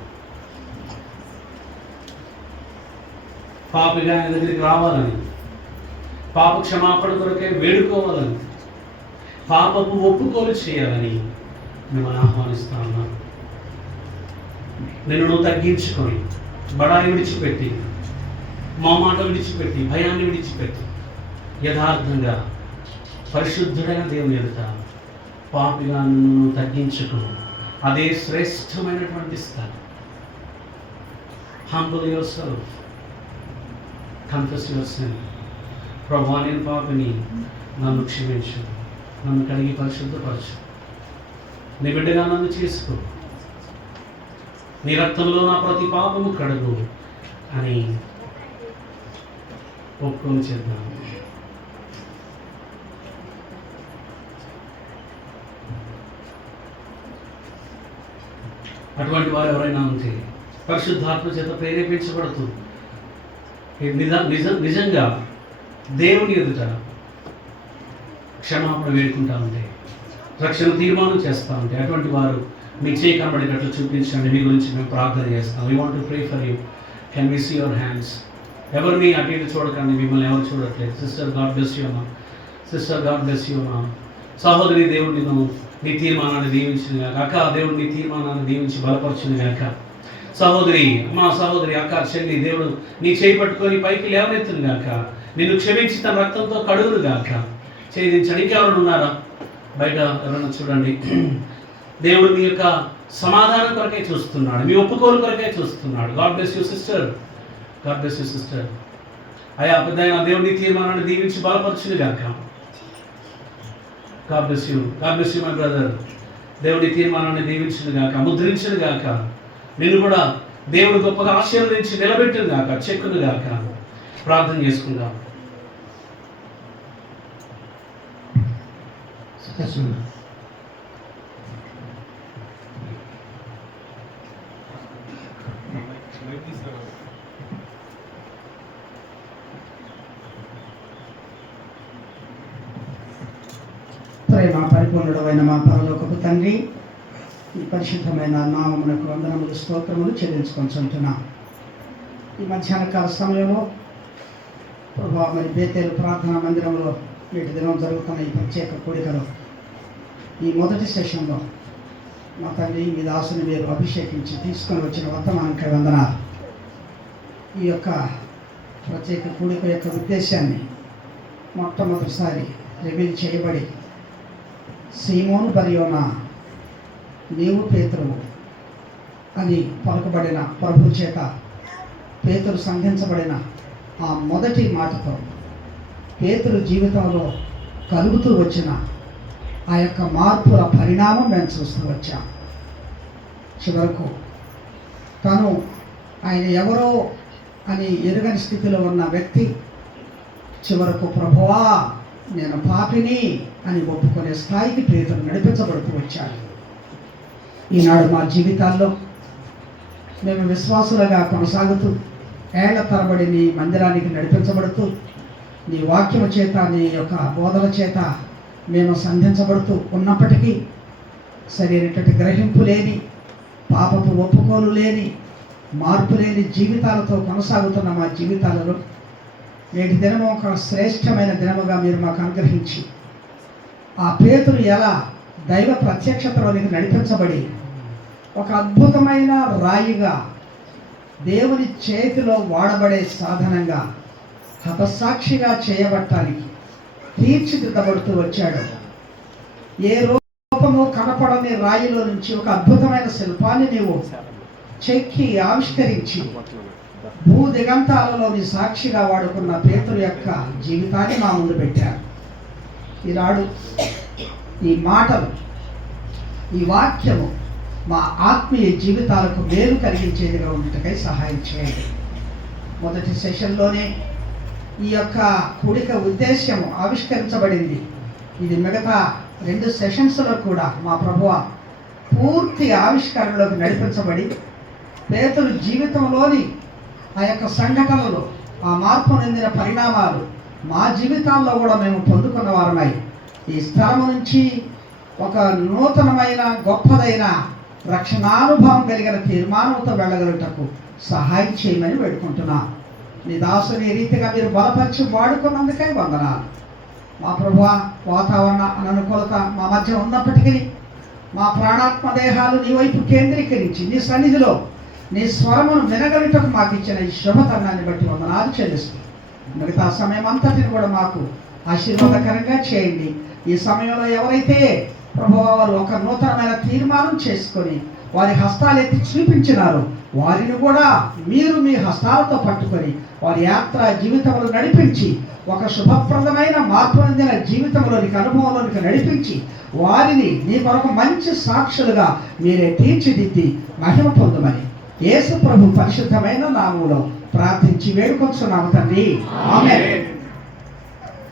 పాపిగా ఆయన దగ్గరికి రావాలని, పాప క్షమాపణ కొరకే వేడుకోవాలని, పాపపు ఒప్పుకోలు చేయాలని మిమ్మల్ని ఆహ్వానిస్తా ఉన్నాను. నిన్ను నువ్వు తగ్గించుకొని, బడాయి విడిచిపెట్టి, మాట విడిచిపెట్టి, భయాన్ని విడిచిపెట్టి, యథార్థంగా పరిశుద్ధుడైన దేవుని ఎదుట పాపిగా నిన్ను తగ్గించుకుని, అదే శ్రేష్టమైనటువంటి స్థలం. Humble yourself, confess your sin. ప్రభువా నేను పాపిని, నన్ను క్షమించు, నన్ను కడిగి పరిశుద్ధపరచు, నీ బిడ్డగా నన్ను చేసుకో. నీ రక్తంలో నా ప్రతి పాపము కడుగు అని ఒప్పుకొని చేద్దాం. అటువంటి వారు ఎవరైనా ఉంటే పరిశుద్ధాత్మ చేత ప్రేరేపించబడుతూ నిజంగా దేవుని ఎదుట క్షమాపణ వేడుకుంటా ఉంటే, రక్షణ తీర్మానం చేస్తూ ఉంటే, అటువంటి వారు మీ చేయి కనబడేటట్లు చూపించండి. మీ గురించి మేము ప్రార్థన చేస్తాం. We want to pray for you. Can we see your hands? ఎవరిని అటు ఇటు చూడకండి, మిమ్మల్ని ఎవరు చూడట్లేదు. సిస్టర్ గాడ్ బ్లెస్ యూ అమ్మా. సిస్టర్ గాడ్ బ్లెస్ యూ అమ్మా. సహోదరి దేవుడు నిన్ను నీ తీర్మానాన్ని దీవించిన గాక. అక్క దేవుడు నీ తీర్మానాన్ని దీవించి బలపరచిన గాక. సహోదరి మా సహోదరి అక్క చెల్లి దేవుడు నీ చేయి పట్టుకొని పైకి లేవనెత్తును గాక. నిన్ను క్షమించి తన రక్తంతో కడుగును గాక. చేయించండి. ఇంకెవరైనా ఉన్నారా? బయట ఎవరైనా చూడండి. దేవుడు మీ యొక్క సమాధానం కొరకే చూస్తున్నాడు, మీ ఒప్పుకోలు కొరకే చూస్తున్నాడు. God bless you sister. God bless you sister. అయ్యా పెద్దయినా దేవుడి తీర్మానాన్ని దీవించి బలపరచును గాక. God bless you. God bless you my brother. దేవుడి తీర్మానాన్ని దీవించును గాక, ముద్రించును గాక. నిన్ను కూడా దేవుడు గొప్పగా ఆశీర్వదించి నిలబెట్టును గాక, చెక్కును గాక. ప్రార్థన చేసుకుందాం. ప్రేమ పరిపూర్ణుడమైన మా పరలోకపు తండ్రి, ఈ పరిశుద్ధమైన నామమునకు వందనములు స్తోత్రములు చెల్లించుకొంచుంటున్నాం. ఈ మధ్యాహ్న కాల సమయంలో ప్రభా మరి బేతేలు ప్రార్థనా మందిరంలో నేటి దినం జరుగుతున్న ఈ ప్రత్యేక కూడికలో ఈ మొదటి సెషన్లో మా తండ్రి మీ దాసుని మీరు అభిషేకించి తీసుకొని వచ్చిన వర్తమానంకై వందనాలు. ఈ యొక్క ప్రత్యేక కూడిక యొక్క ఉద్దేశాన్ని మొట్టమొదటిసారి రివీల్ చేయబడి సీమోను బరియోనా నీవు పేతురువు అని పలుకబడిన ప్రభు చేత పేతురు సంధించబడిన ఆ మొదటి మాటతో పేతురు జీవితంలో కలుగుతూ వచ్చిన ఆ యొక్క మార్పుల పరిణామం మేము చూస్తూ వచ్చాం. చివరకు తను ఆయన ఎవరో అని ఎరుగని స్థితిలో ఉన్న వ్యక్తి చివరకు ప్రభువా నేను పాపిని అని ఒప్పుకునే స్థాయికి పేతురు నడిపించబడుతూ వచ్చాడు. ఈనాడు మా జీవితాల్లో మేము విశ్వాసులుగా కొనసాగుతూ ఏళ్ల తరబడి నీ మందిరానికి నడిపించబడుతూ నీ వాక్యము చేత నీ యొక్క బోధన చేత మేము సంధించబడుతూ ఉన్నప్పటికీ సరైనటువంటి గ్రహింపు లేని, పాపపు ఒప్పుకోలు లేని, మార్పు లేని జీవితాలతో కొనసాగుతున్న మా జీవితాలలో నేటి దినము ఒక శ్రేష్టమైన దినముగా మీరు మాకు అనుగ్రహించి ఆ పేతురు ఎలా దైవ ప్రత్యక్షతలోనికి నడిపించబడి ఒక అద్భుతమైన రాయిగా దేవుని చేతిలో వాడబడే సాధనంగా హతసాక్షిగా చేయబట్టానికి తీర్చిదిద్దబడుతూ వచ్చాడు. ఏ రూపము కనపడని రాయిలో నుంచి ఒక అద్భుతమైన శిల్పాన్ని నీవు చెక్కి ఆవిష్కరించి భూదిగంతాలలోని సాక్షిగా వాడుకున్న పేతురు యొక్క జీవితాన్ని మా ముందు పెట్టారు. ఈనాడు ఈ మాటలు, ఈ వాక్యము మా ఆత్మీయ జీవితాలకు మేలు కలిగించేదిగా ఉండటకై సహాయం చేయండి. మొదటి సెషన్లోనే ఈ యొక్క కూడిక ఉద్దేశ్యము ఆవిష్కరించబడింది. ఇది మిగతా 2 సెషన్స్లో కూడా మా ప్రభువ పూర్తి ఆవిష్కరణలోకి నడిపించబడి పేతురు జీవితంలోని ఆ యొక్క సంఘటనలు, ఆ మార్పు చెందిన పరిణామాలు మా జీవితాల్లో కూడా మేము పొందుకున్న వారమై ఈ స్థలము నుంచి ఒక నూతనమైన గొప్పదైన రక్షణానుభవం కలిగిన తీర్మానంతో వెళ్ళగలుగుటకు సహాయం చేయమని వేడుకుంటున్నా. నీ దాసుని ఈ రీతిగా మీరు బలపరిచి వాడుకున్నందుకై వందనాలు. మా ప్రభువ వాతావరణ అననుకూలత మా మధ్య ఉన్నప్పటికీ మా ప్రాణాత్మ దేహాలు నీ వైపు కేంద్రీకరించి నీ సన్నిధిలో నీ స్వరమును వినగలుగుటకు మాకు ఇచ్చిన ఈ శుభతరుణాన్ని బట్టి వందనాలు చెల్లిస్తూ మిగతా సమయం అంతటిని కూడా మాకు ఆశీర్వాదకరంగా చేయండి. ఈ సమయంలో ఎవరైతే ప్రభువా వారు ఒక నూతనమైన తీర్మానం చేసుకొని వారి హస్తాలు ఎత్తి చూపించినారో వారిని కూడా మీరు మీ హస్తాలతో పట్టుకొని వారి యాత్ర జీవితంలో నడిపించి ఒక శుభప్రదమైన మార్పు చెందిన జీవితంలోనికి అనుభవంలోనికి నడిపించి వారిని మీ కొరకు మంచి సాక్షులుగా మీరే తీర్చిదిద్ది మహిమ పొందమని యేసు ప్రభు పరిశుద్ధమైన నామములో ప్రార్థించి వేడుకొంచున్నాము తండ్రి. ఆమేన్.